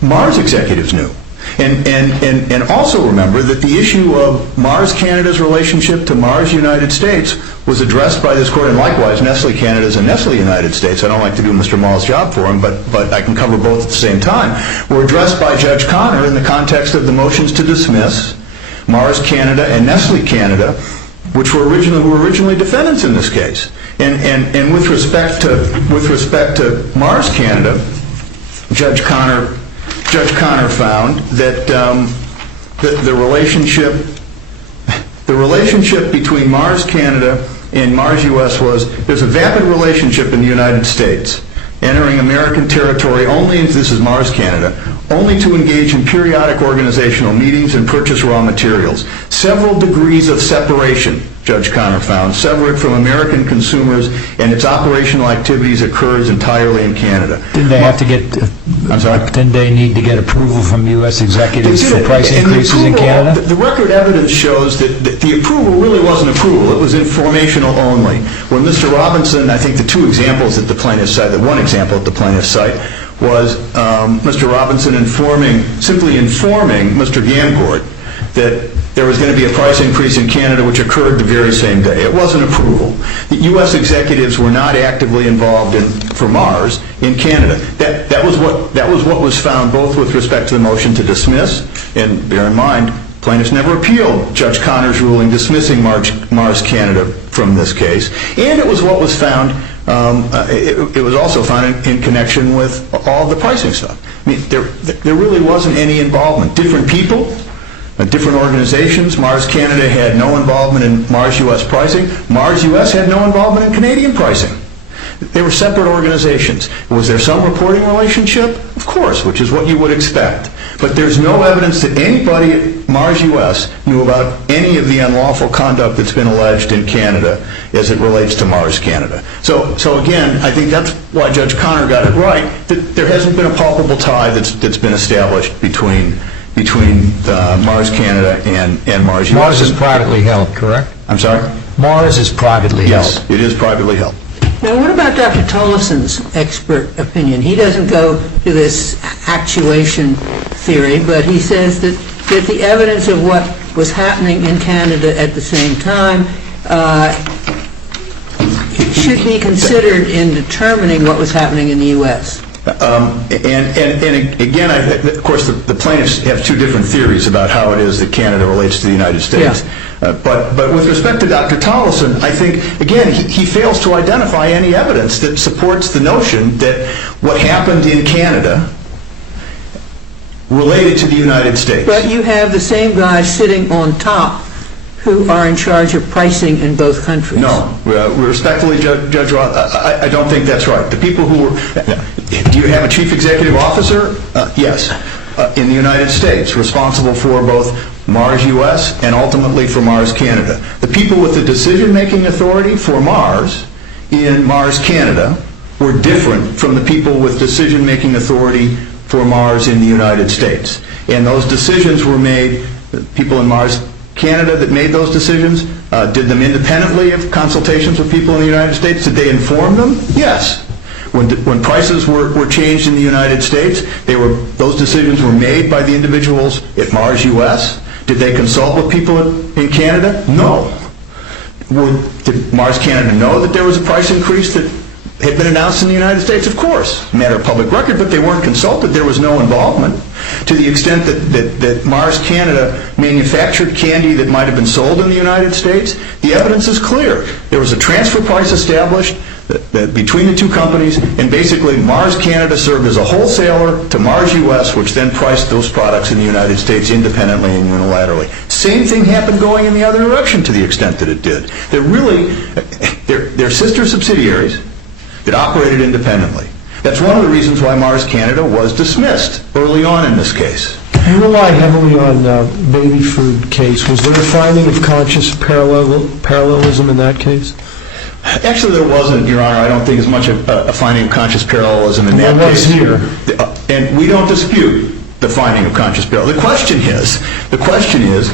Mars executives knew. And also remember that the issue of Mars Canada's relationship to Mars United States was addressed by this court, and likewise Nestle Canada's and Nestle United States. I don't like to do Mr. Maul's job for him, but I can cover both at the same time. Were addressed by Judge Connor in the context of the motions to dismiss Mars Canada and Nestle Canada, which were originally defendants in this case. And with respect to Mars Canada, Judge Connor found that the relationship between Mars Canada and Mars US was there's a vapid relationship in the United States, entering American territory only, this is Mars Canada, only to engage in periodic organizational meetings and purchase raw materials. Several degrees of separation, Judge Connor found, separate from American consumers, and its operational activities occurs entirely in Canada. Didn't they have to get... I'm sorry? Didn't they need to get approval from U.S. executives for price increases in Canada? The record evidence shows that the approval really wasn't approval. It was informational only. When Mr. Robinson, I think the two examples at the plaintiff's site, the one example at the plaintiff's site, was Mr. Robinson simply informing Mr. Gamgort that there was going to be a price increase in Canada which occurred the very same day. It wasn't approval. The U.S. executives were not actively involved for Mars in Canada. That was what was found both with respect to the motion to dismiss, and bear in mind, plaintiffs never appealed Judge Connor's ruling dismissing Mars Canada from this case, and it was what was found, it was also found in connection with all the pricing stuff. I mean, there really wasn't any involvement. Different people, different organizations. Mars Canada had no involvement in Mars US pricing. Mars US had no involvement in Canadian pricing. They were separate organizations. Was there some reporting relationship? Of course, which is what you would expect. But there's no evidence that anybody at Mars US knew about any of the unlawful conduct that's been alleged in Canada as it relates to Mars Canada. So again, I think that's why Judge Connor got it right, that there hasn't been a palpable tie that's been established between Mars Canada and Mars US. Mars is privately held, correct? I'm sorry? Mars is privately held. Yes, it is privately held. Now, what about Dr. Tollison's expert opinion? He doesn't go to this actuation theory, but he says that the evidence of what was happening in Canada at the same time should be considered in determining what was happening in the U.S. And again, of course, the plaintiffs have two different theories about how it is that Canada relates to the United States. Yeah. But with respect to Dr. Tollison, I think, again, he fails to identify any evidence that supports the notion that what happened in Canada related to the United States. But you have the same guy sitting on top who are in charge of pricing in both countries? No. Respectfully, Judge Roth, I don't think that's right. The people who were... Do you have a chief executive officer? Yes. In the United States, responsible for both Mars US and ultimately for Mars Canada. The people with the decision-making authority for Mars in Mars Canada were different from the people with decision-making authority for Mars in the United States. And those decisions were made, the people in Mars Canada that made those decisions, did them independently of consultations with people in the United States? Did they inform them? Yes. When prices were changed in the United States, those decisions were made by the individuals at Mars US. Did they consult with people in Canada? No. Did Mars Canada know that there was a price increase that had been announced in the United States? Of course. A matter of public record, but they weren't consulted. There was no involvement. To the extent that Mars Canada manufactured candy that might have been sold in the United States, the evidence is clear. There was a transfer price established between the two companies, and basically Mars Canada served as a wholesaler to Mars US, which then priced those products in the United States independently and unilaterally. Same thing happened going in the other direction to the extent that it did. They're sister subsidiaries that operated independently. That's one of the reasons why Mars Canada was dismissed early on in this case. You rely heavily on baby food case. Was there a finding of conscious parallelism in that case? Actually, there wasn't, Your Honor. I don't think as much a finding of conscious parallelism in that case. There was here. And we don't dispute the finding of conscious parallelism. The question is,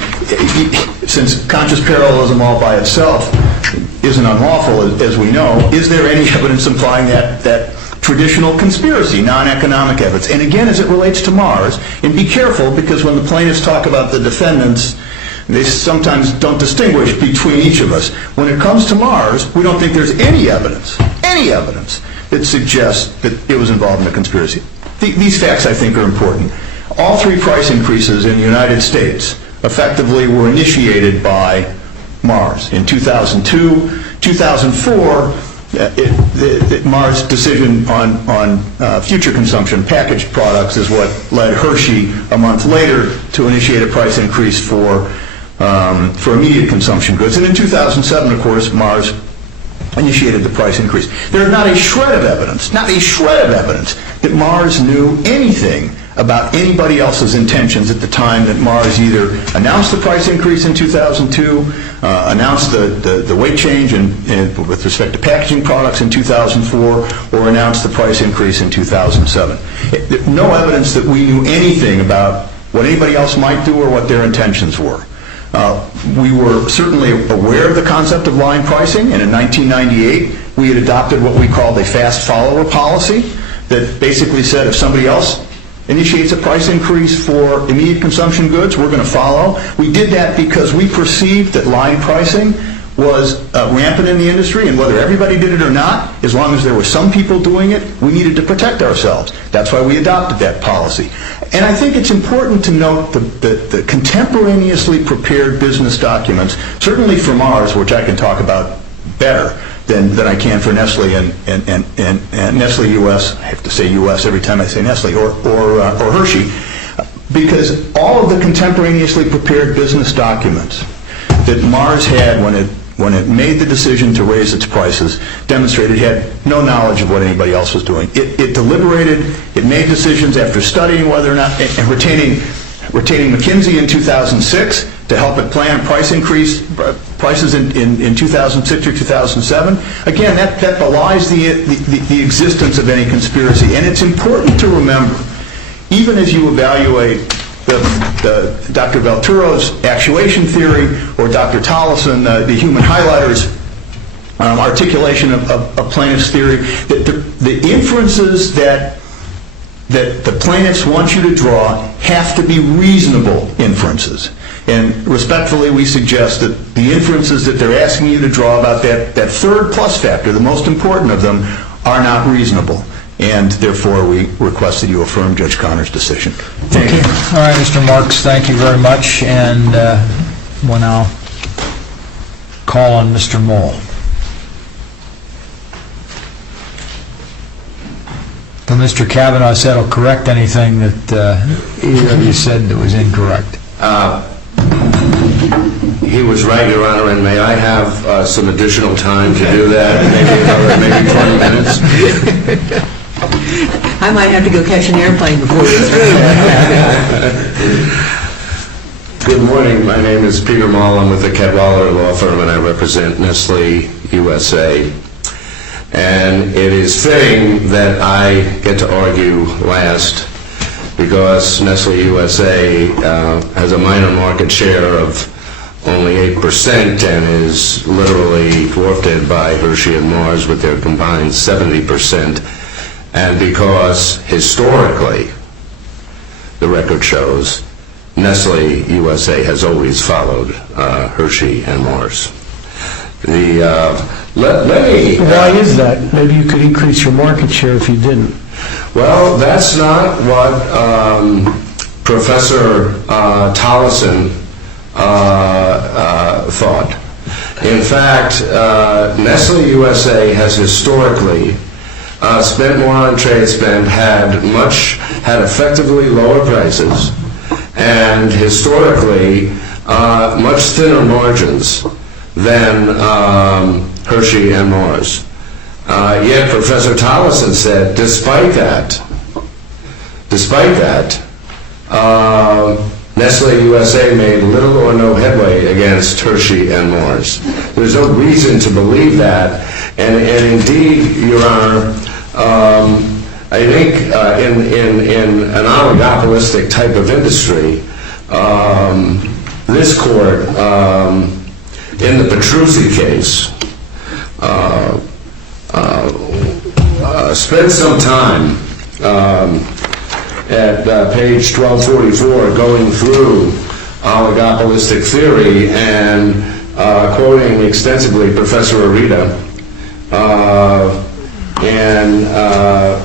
since conscious parallelism all by itself isn't unlawful, as we know, is there any evidence implying that traditional conspiracy, non-economic evidence? And again, as it relates to Mars, and be careful, because when the plaintiffs talk about the defendants, they sometimes don't distinguish between each of us. When it comes to Mars, we don't think there's any evidence that suggests that it was involved in a conspiracy. These facts, I think, are important. All three price increases in the United States effectively were initiated by Mars. In 2002, 2004, Mars' decision on future consumption packaged products is what led Hershey a month later to initiate a price increase for immediate consumption goods. And in 2007, of course, Mars initiated the price increase. There is not a shred of evidence that Mars knew anything about anybody else's intentions at the time that Mars either announced the price increase in 2002, announced the weight change with respect to packaging products in 2004, or announced the price increase in 2007. No evidence that we knew anything about what anybody else might do or what their intentions were. We were certainly aware of the concept of line pricing, and in 1998 we had adopted what we called a fast follower policy that basically said if somebody else initiates a price increase for immediate consumption goods, we're going to follow. We did that because we perceived that line pricing was rampant in the industry, and whether everybody did it or not, as long as there were some people doing it, we needed to protect ourselves. That's why we adopted that policy. And I think it's important to note the contemporaneously prepared business documents, certainly for Mars, which I can talk about better than I can for Nestle and Nestle US. I have to say US every time I say Nestle, or Hershey, because all of the contemporaneously prepared business documents that Mars had when it made the decision to raise its prices demonstrated it had no knowledge of what anybody else was doing. It deliberated, it made decisions after studying whether or not, and retaining McKinsey in 2006 to help it plan price increase prices in 2006 or 2007. Again, that belies the existence of any conspiracy. And it's important to remember, even as you evaluate Dr. Velturo's actuation theory or Dr. Tollison, the human highlighters articulation of plaintiff's theory, that the inferences that the plaintiffs want you to draw have to be reasonable inferences. And respectfully, we suggest that the inferences that they're asking you to draw about that third plus factor, the most important of them, are not reasonable. And therefore, we request that you affirm Judge Connor's decision. Thank you. All right, Mr. Marks, thank you very much. And we'll now call on Mr. Moll. So Mr. Kavanaugh said he'll correct anything that either of you said that was incorrect. He was right, Your Honor, and may I have some additional time to do that? Maybe 20 minutes? I might have to go catch an airplane before we're through. Good morning. My name is Peter Mall. I'm with the Cadwalader Law Firm, and I represent Nestle USA. And it is fitting that I get to argue last because Nestle USA has a minor market share of only 8% and is literally dwarfed by Hershey and Mars with their combined 70%. And because historically, the record shows, Nestle USA has always followed Hershey and Mars. Why is that? Maybe you could increase your market share if you didn't. Well, that's not what Professor Tollison thought. In fact, Nestle USA has historically spent more on trade spend, had effectively lower prices, and historically much thinner margins than Hershey and Mars. Yet Professor Tollison said, despite that, Nestle USA made little or no headway against Hershey and Mars. There's no reason to believe that, and indeed, Your Honor, I think in an oligopolistic type of industry, this court, in the Petruzzi case, spent some time at page 1244 going through oligopolistic theory and quoting extensively Professor Arita.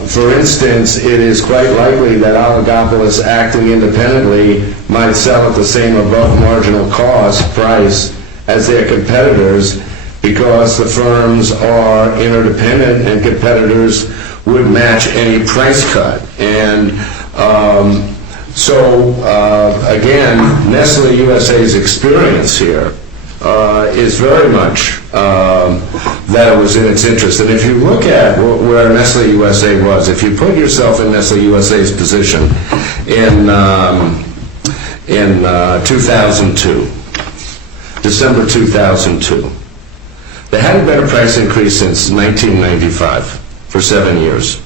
For instance, it is quite likely that oligopolists acting independently might sell at the same above marginal cost price as their competitors because the firms are interdependent and competitors would match any price cut. And again, Nestle USA's experience here is very much that it was in its interest. And if you look at where Nestle USA was, if you put yourself in Nestle USA's position in 2002, December 2002, there hadn't been a price increase since 1995 for 7 years.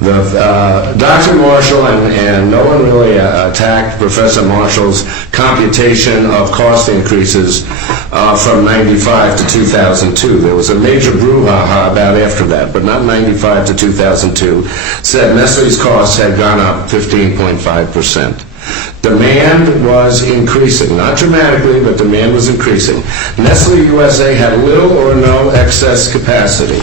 Dr. Marshall and no one really attacked Professor Marshall's computation of cost increases from 95 to 2002. There was a major brouhaha about after that, but not 95 to 2002. Said Nestle's costs had gone up 15.5%. Demand was increasing, not dramatically, but demand was increasing. Nestle USA had little or no excess capacity.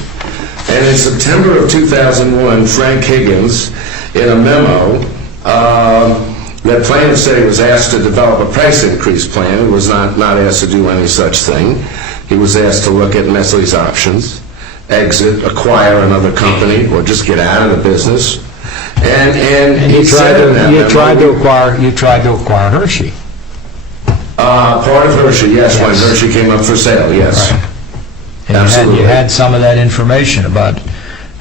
And in September of 2001, Frank Higgins, in a memo, that plaintiff said he was asked to develop a price increase plan. He was not asked to do any such thing. He was asked to look at Nestle's options, exit, acquire another company, or just get out of the business. And he tried to acquire Hershey. Part of Hershey, yes, when Hershey came up for sale, yes. Right. Absolutely. You had some of that information about,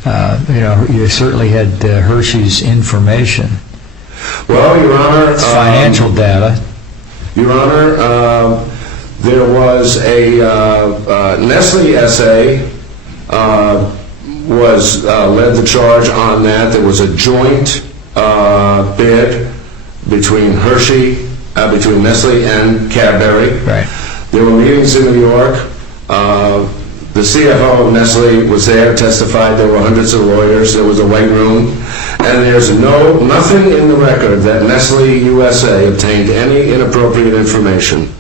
you certainly had Hershey's information. Well, Your Honor... financial data. Your Honor, there was a... Nestle SA led the charge on that. There was a joint bid between between Nestle and Cadbury. Right. There were meetings in New York. The CFO of Nestle was there, testified. There were hundreds of lawyers. There was a white room. And there's nothing in the record that Nestle USA obtained any inappropriate information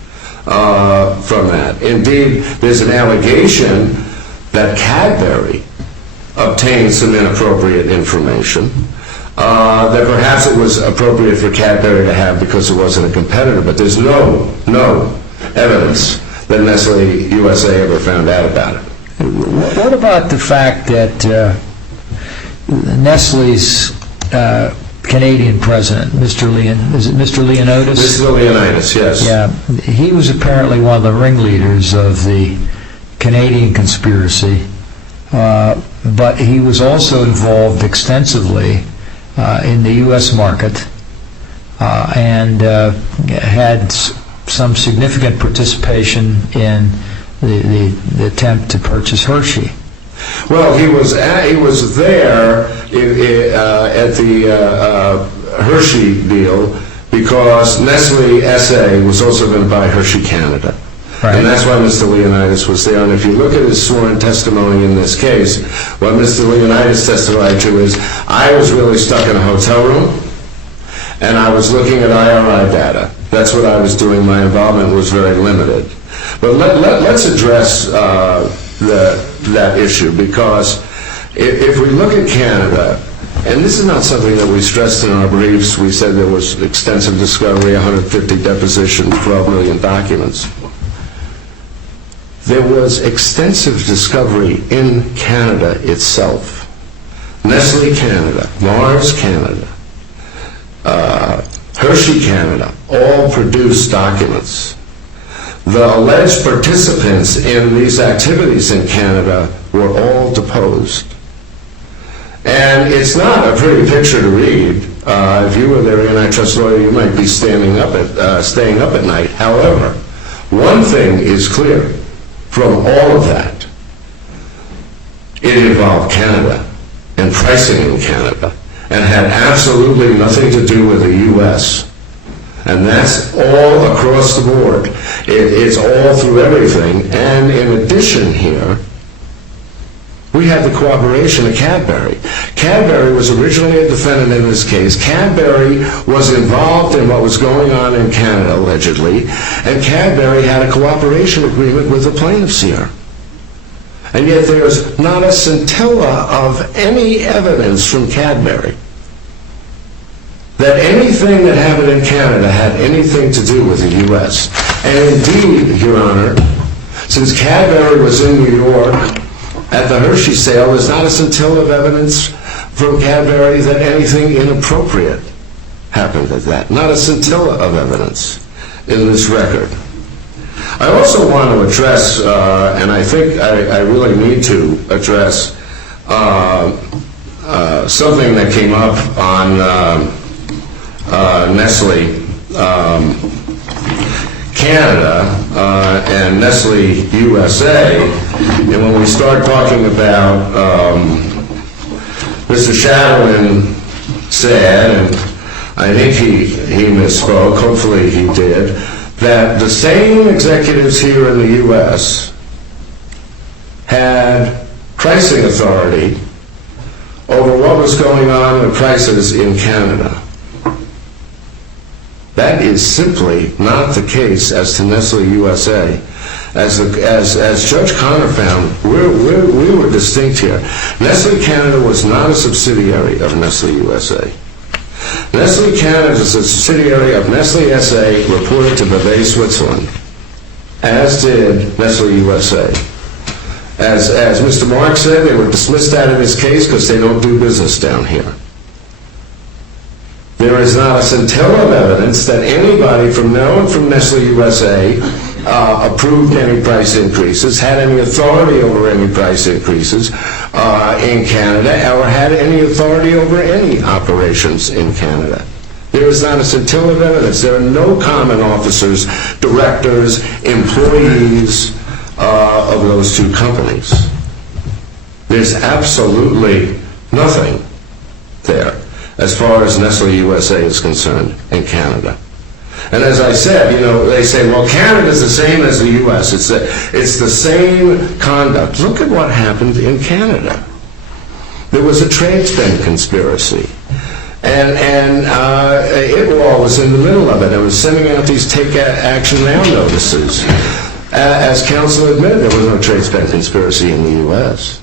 from that. Indeed, there's an allegation that Cadbury obtained some inappropriate information that perhaps it was appropriate for Cadbury to have because it wasn't a competitor. But there's no evidence that Nestle USA ever found out about it. What about the fact that Nestle's Canadian president, Mr. Leonidas? Mr. Leonidas, yes. Yeah, he was apparently one of the ringleaders of the Canadian conspiracy, but he was also involved extensively in the U.S. market and had some significant participation in the attempt to purchase Hershey. Well, he was there at the Hershey deal because Nestle SA was also going to buy Hershey Canada. Right. And that's why Mr. Leonidas was there. And if you look at his sworn testimony in this case, what Mr. Leonidas testified to is, I was really stuck in a hotel room, and I was looking at IRI data. That's what I was doing. My involvement was very limited. But let's address that issue, because if we look at Canada, and this is not something that we stressed in our briefs, we said there was extensive discovery, 150 depositions, 12 million documents. There was extensive discovery in Canada itself. Nestle Canada, Mars Canada, Hershey Canada, all produced documents. The alleged participants in these activities in Canada were all deposed. And it's not a pretty picture to read. If you were their antitrust lawyer, you might be staying up at night. However, one thing is clear from all of that. It involved Canada and pricing in Canada and had absolutely nothing to do with the U.S. And that's all across the board. It's all through everything. And in addition here, we had the cooperation of Cadbury. Cadbury was originally a defendant in this case. Cadbury was involved in what was going on in Canada, allegedly, and Cadbury had a cooperation agreement with the plaintiffs here. And yet there's not a scintilla of any evidence from Cadbury that anything that happened in Canada had anything to do with the U.S. And indeed, Your Honor, since Cadbury was in New York at the Hershey sale, there's not a scintilla of evidence from Cadbury that anything inappropriate happened at that. Not a scintilla of evidence in this record. I also want to address, and I think I really need to address, something that came up on Nestle Canada and Nestle USA, and when we start talking about Mr. Shadowin said, and I think he misspoke, hopefully he did, that the same executives here in the U.S. had pricing authority over what was going on with prices in Canada. That is simply not the case as to Nestle USA. As Judge Conner found, we were distinct here. Nestle Canada was not a subsidiary of Nestle USA. Nestle Canada is a subsidiary of Nestle SA, reported to Vevey, Switzerland, as did Nestle USA. As Mr. Marks said, they were dismissed out of this case because they don't do business down here. There is not a scintilla of evidence that anybody from Nestle USA approved any price increases, had any authority over any price increases in Canada, or had any authority over any operations in Canada. There is not a scintilla of evidence. There are no common officers, directors, employees of those two companies. There's absolutely nothing there as far as Nestle USA is concerned in Canada. And as I said, they say, well, Canada's the same as the U.S. It's the same conduct. Look at what happened in Canada. There was a trade spend conspiracy. And ITWAL was in the middle of it. It was sending out these take action now notices. As counsel admitted, there was no trade spend conspiracy in the U.S.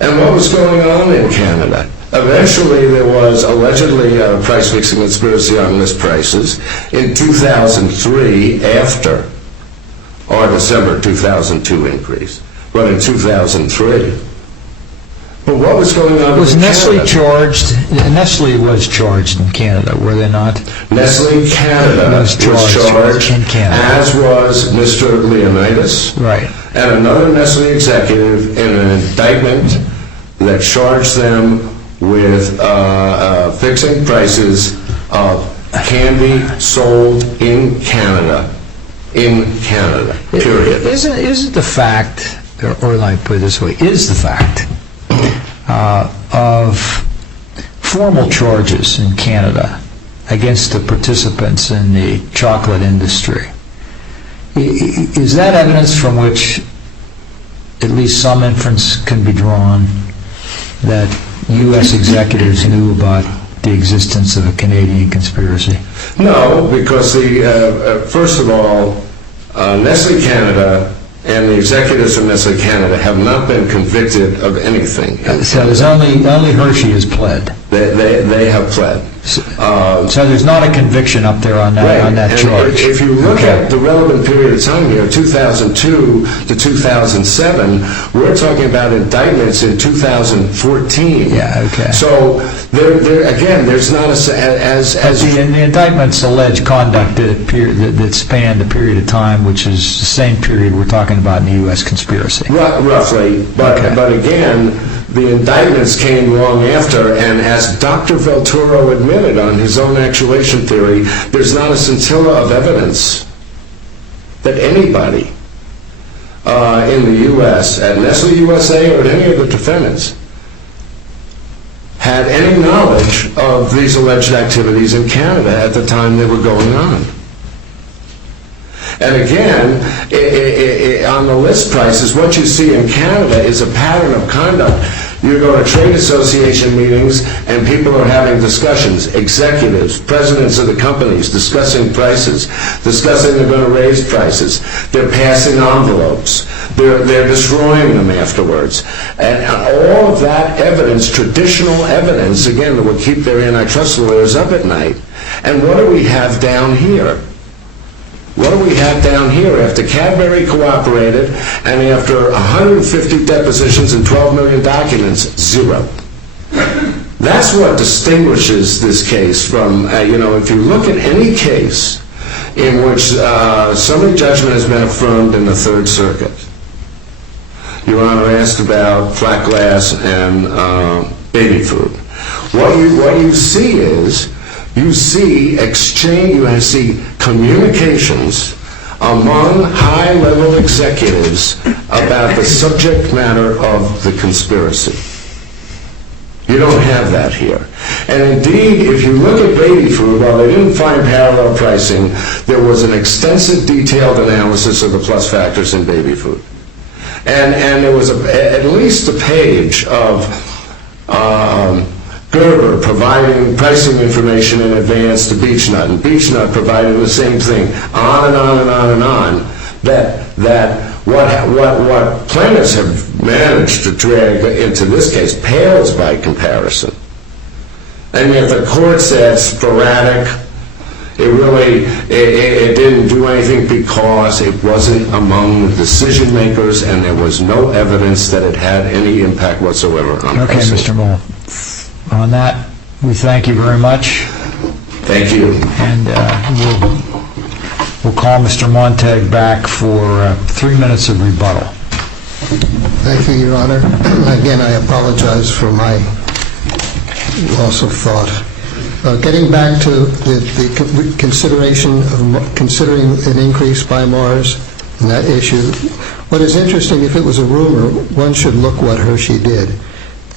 And what was going on in Canada? Eventually, there was allegedly a price fixing conspiracy on list prices in 2003 after our December 2002 increase. But in 2003, But what was going on Was in Nestle Canada? charged? Nestle was charged in Canada, were they not? Nestle Canada Was was charged charged, in Canada. as was Mr. Leonidas, Right. and another Nestle executive in an indictment that charged them with fixing prices of candy sold in Canada, period. Isn't the fact, or let me put it this way, is the fact of formal charges in Canada against the participants in the chocolate industry, is that evidence from which at least some inference can be drawn that U.S. executives knew about the existence of a Canadian conspiracy? No, because first of all, Nestle Canada and the executives of Nestle Canada have not been convicted of anything. So there's only Hershey has pled. They have pled. So there's not a conviction up there on that And charge. if you look at the relevant period of time here, 2002 to 2007, we're talking about indictments in 2014. Yeah, okay. So again, there's not as The indictments allege conduct that spanned a period of time, which is the same period we're talking about in the U.S. conspiracy. roughly, but again, the indictments came long after, and as Dr. Velturo admitted on his own actuation theory, there's not a scintilla of evidence that anybody in the U.S., at Nestle USA or at any of the defendants, had any knowledge of these alleged activities in Canada at the time they were going on. And again, on the list prices, what you see in Canada is a pattern of conduct. You go to trade association meetings and people are having discussions, executives, presidents of the companies discussing prices, discussing they're going to raise prices. They're passing envelopes. They're destroying them afterwards. And all of that evidence, traditional evidence, again, that would keep their antitrust lawyers up at night. And what do we have down here? What do we have down here after Cadbury cooperated and after 150 depositions and 12 million documents? Zero. That's what distinguishes this case from, if you look at any case in which summary judgment has been affirmed in the Third Circuit. Your Honor asked about flat glass and baby food. What you see is, you see exchange, you see communications among high-level executives about the subject matter of the conspiracy. You don't have that here. And indeed, if you look at baby food, while they didn't find parallel pricing, there was an extensive detailed analysis of the plus factors in baby food. And there was at least a page of Gerber providing pricing information in advance to Beechnut, and Beechnut providing the same thing, on and on and on and on, that what plaintiffs have managed to drag into this case pales by comparison. And yet the court said sporadic, it didn't do anything because it wasn't among the decision makers and there was no evidence that it had any impact whatsoever on pricing. Okay, Mr. Moll. On that, we thank you very much. Thank you. And we'll call Mr. Montag back for 3 minutes of rebuttal. Thank you, Your Honor. Again, I apologize for my loss of thought. Getting back to the consideration of considering an increase by Mars and that issue, what is interesting, if it was a rumor, one should look what Hershey did.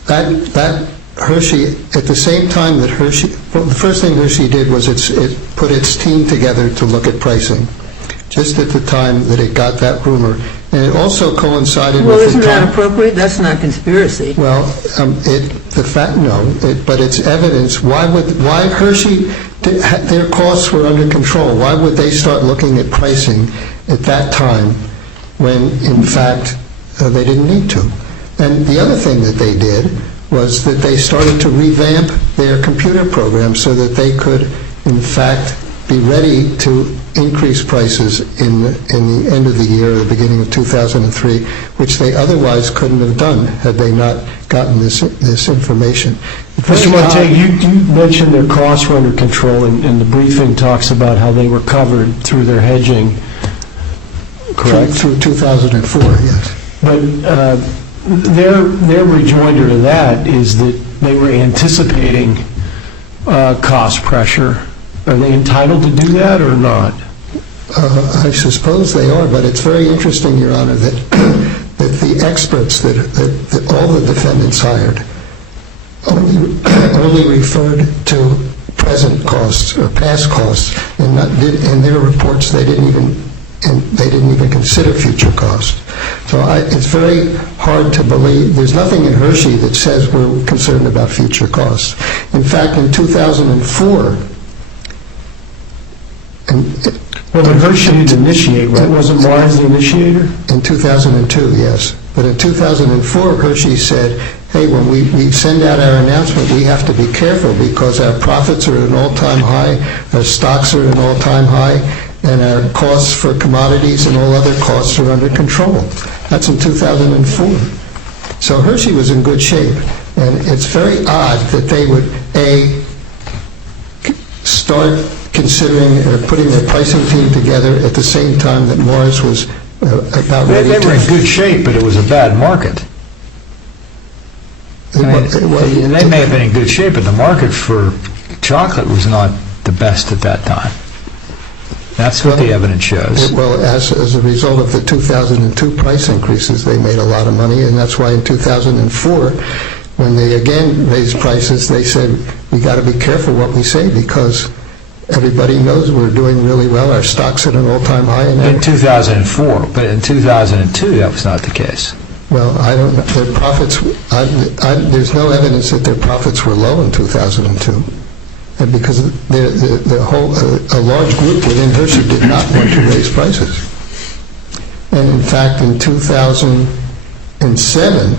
That Hershey, at the same time that the first thing Hershey did was it put its team together to look at pricing, just at the time that it got that rumor. And it also coincided with the time... Well, isn't that appropriate? That's not conspiracy. Well, but it's evidence. Why Hershey, their costs were under control. Why would they start looking at pricing at that time when, in fact, they didn't need to? And the other thing that they did was that they started to revamp their computer program so that they could, in fact, be ready to increase prices in the end of the year or the beginning of 2003, which they otherwise couldn't have done had they not gotten this information. Mr. Montague, you mentioned their costs were under control, and the briefing talks about how they were covered through their hedging, correct? Through 2004, yes. But their rejoinder to that is that they were anticipating cost pressure. Are they entitled to do that or not? I suppose they are, but it's very interesting, Your Honor, that the experts that all the defendants hired only referred to present costs or past costs, and in their reports they didn't even consider future costs. So it's very hard to believe. There's nothing in Hershey that says we're concerned about future costs. In fact, in 2004, Well, but Hershey didn't initiate, right? Wasn't Mars the initiator? in 2002, yes. But in 2004, Hershey said, hey, when we send out our announcement, we have to be careful because our profits are at an all-time high, our stocks are at an all-time high, and our costs for commodities and all other costs are under control. That's in 2004. So Hershey was in good shape. And it's very odd that they would, start considering or putting their pricing team together at the same time that Mars was about ready to... They were in good shape, but it was a bad market. They may have been in good shape, but the market for chocolate was not the best at that time. That's what the evidence shows. Well, as a result of the 2002 price increases, they made a lot of money, and that's why in 2004, when they again raised prices, they said, we got to be careful what we say because everybody knows we're doing really well. Our stock's at an all-time high. In 2004, but in 2002, that was not the case. Well, I don't know. Their profits, there's no evidence that their profits were low in 2002. And because a large group within Hershey did not want to raise prices. And in fact, in 2007,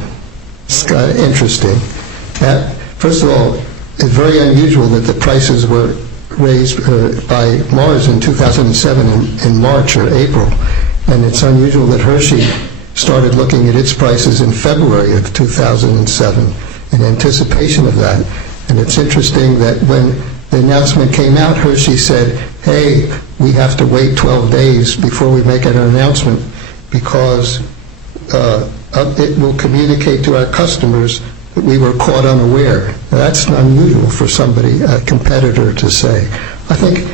it's kind of interesting. First of all, it's very unusual that the prices were raised by Mars in 2007 in March or April. And it's unusual that Hershey started looking at its prices in February of 2007 in anticipation of that. And it's interesting that when the announcement came out, Hershey said, hey, we have to wait 12 days before we make an announcement because it will communicate to our customers that we were caught unaware. Now, that's unusual for somebody, a competitor, to say. I think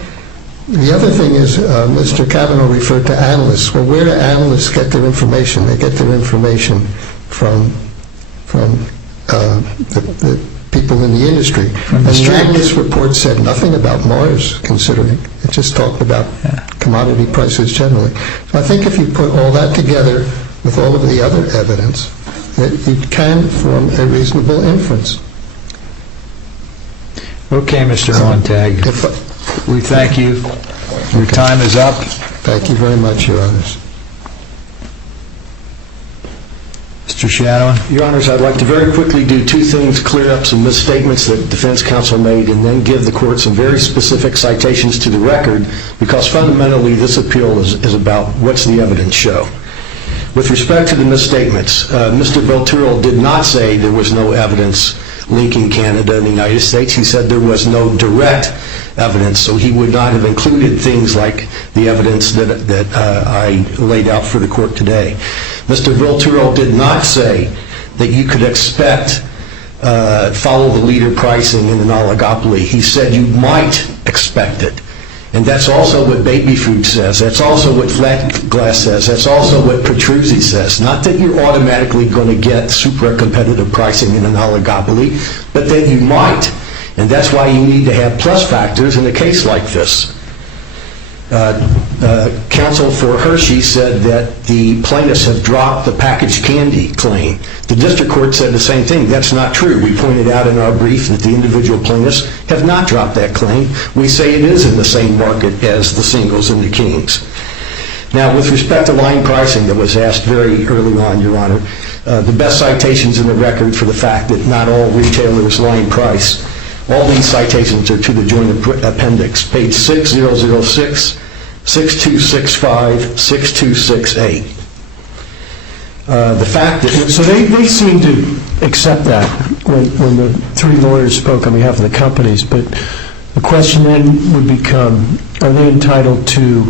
the other thing is Mr. Kavanaugh referred to analysts. Well, where do analysts get their information? They get their information from the people in the industry. And the analyst report said nothing about Mars, considering it just talked about commodity prices generally. So I think if you put all that together with all of the other evidence, that you can form a reasonable inference. Okay, Mr. Montag. We thank you. Your time is up. Thank you very much, Your Honors. Mr. Shadowin? Your Honors, I'd like to very quickly do two things, clear up some misstatements that defense counsel made, and then give the court some very specific citations to the record, because fundamentally this appeal is about what's the evidence show. With respect to the misstatements, Mr. Belturel did not say there was no evidence linking Canada and the United States. He said there was no direct evidence, so he would not have included things like the evidence that I laid out for the court today. Mr. Belturel did not say that you could expect follow the leader pricing in an oligopoly. He said you might expect it. And that's also what Baby Food says. That's also what Flat Glass says. That's also what Petruzzi says. Not that you're automatically going to get super competitive pricing in an oligopoly, but that you might. And that's why you need to have plus factors in a case like this. Counsel for Hershey said that the plaintiffs have dropped the packaged candy claim. The district court said the same thing. That's not true. We pointed out in our brief that the individual plaintiffs have not dropped that claim. We say it is in the same market as the singles and the kings. Now, with respect to line pricing that was asked very early on, Your Honor, the best citations in the record for the fact that not all retailers line price, all these citations are to the joint appendix, page 6006, 6265, 6268. The fact that... So they seem to accept that when the three lawyers spoke on behalf of the companies, but the question then would become, are they entitled to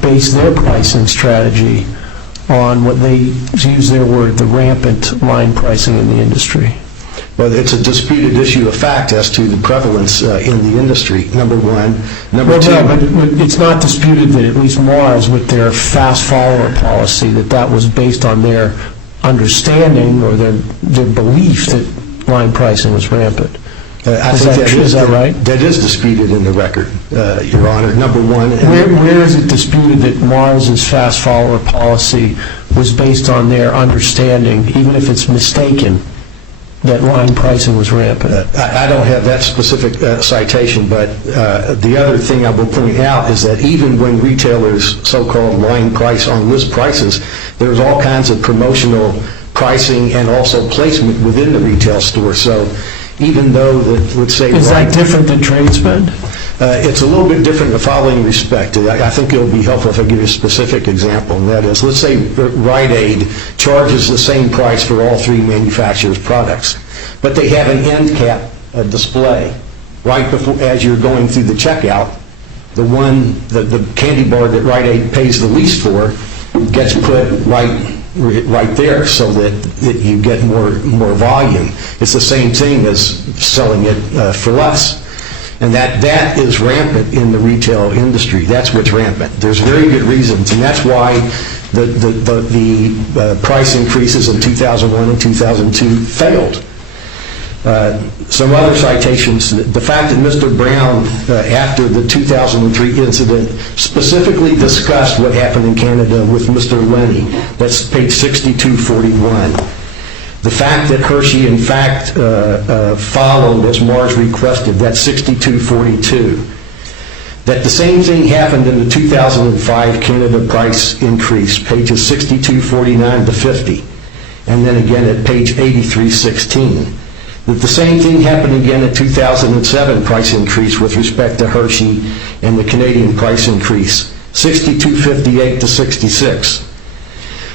base their pricing strategy on what they, to use their word, the rampant line pricing in the industry? Well, it's a disputed issue of fact as to the prevalence in the industry, number one. Number two... No, but it's not disputed that at least Mars, with their fast follower policy, that was based on their understanding or their belief that line pricing was rampant. Is that right? That is disputed in the record, Your Honor, number one. Where is it disputed that Mars's fast follower policy was based on their understanding, even if it's mistaken, that line pricing was rampant? I don't have that specific citation, but the other thing I will point out is that even when retailers so-called line price on list prices, there's all kinds of promotional pricing and also placement within the retail store. So even though that, let's say... Is that different than trade spend? It's a little bit different in the following respect. I think it'll be helpful if I give you a specific example, and that is, let's say Rite Aid charges the same price for all three manufacturers' products, but they have an end cap display right before, as you're going through the checkout. The candy bar that Rite Aid pays the least for gets put right there so that you get more volume. It's the same thing as selling it for less. And that is rampant in the retail industry. That's what's rampant. There's very good reasons, and that's why the price increases in 2001 and 2002 failed. Some other citations, the fact that Mr. Brown, after the 2003 incident, specifically discussed what happened in Canada with Mr. Lenny. That's page 6241. The fact that Hershey, in fact, followed as Mars requested, that's 6242. That the same thing happened in the 2005 Canada price increase, pages 6249 to 50. And then again at page 8316. That the same thing happened again at 2007 price increase with respect to Hershey and the Canadian price increase, 6258 to 66.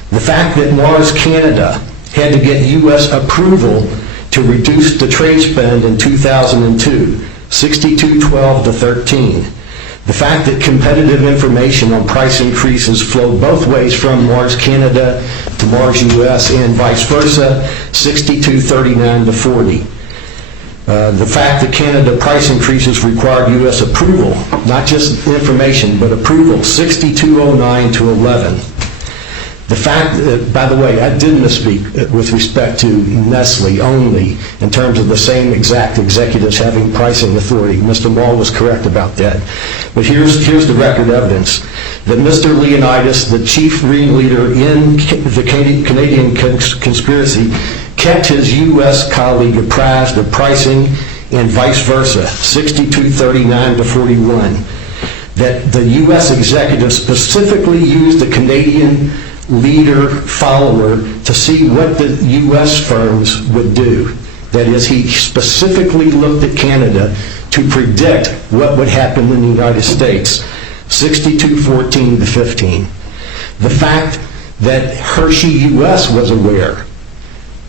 The fact that Mars Canada had to get U.S. approval to reduce the trade spend in 2002, 6212 to 13. The fact that competitive information on price increases flowed both ways from Mars Canada to Mars US and vice versa, 6239 to 40. The fact that Canada price increases required U.S. approval, not just information, but approval, 6209 to 11. The fact, by the way, I did misspeak with respect to Nestle only in terms of the same exact executives having pricing authority. Mr. Wall was correct about that. But here's the record evidence that Mr. Leonidas, the chief ringleader in the Canadian conspiracy, kept his U.S. colleague apprised of pricing and vice versa, 6239 to 41. That the U.S. executive specifically used the Canadian leader follower to see what the U.S. firms would do. That is, he specifically looked at Canada to predict what would happen in the United States, 6214 to 15. The fact that Hershey U.S. was aware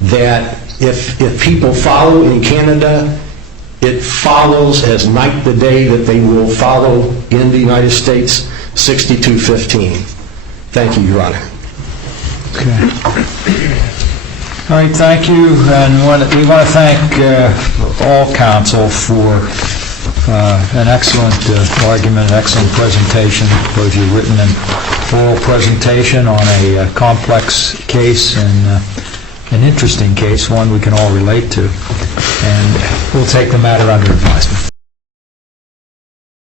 that if people follow in Canada, it follows as night the day that they will follow in the United States, 6215. Thank you, Your Honor. Okay. All right, thank you. And we want to thank all counsel for an excellent argument, an excellent presentation, both your written and oral presentation on a complex case and an interesting case, one we can all relate to. And we'll take the matter under advisement.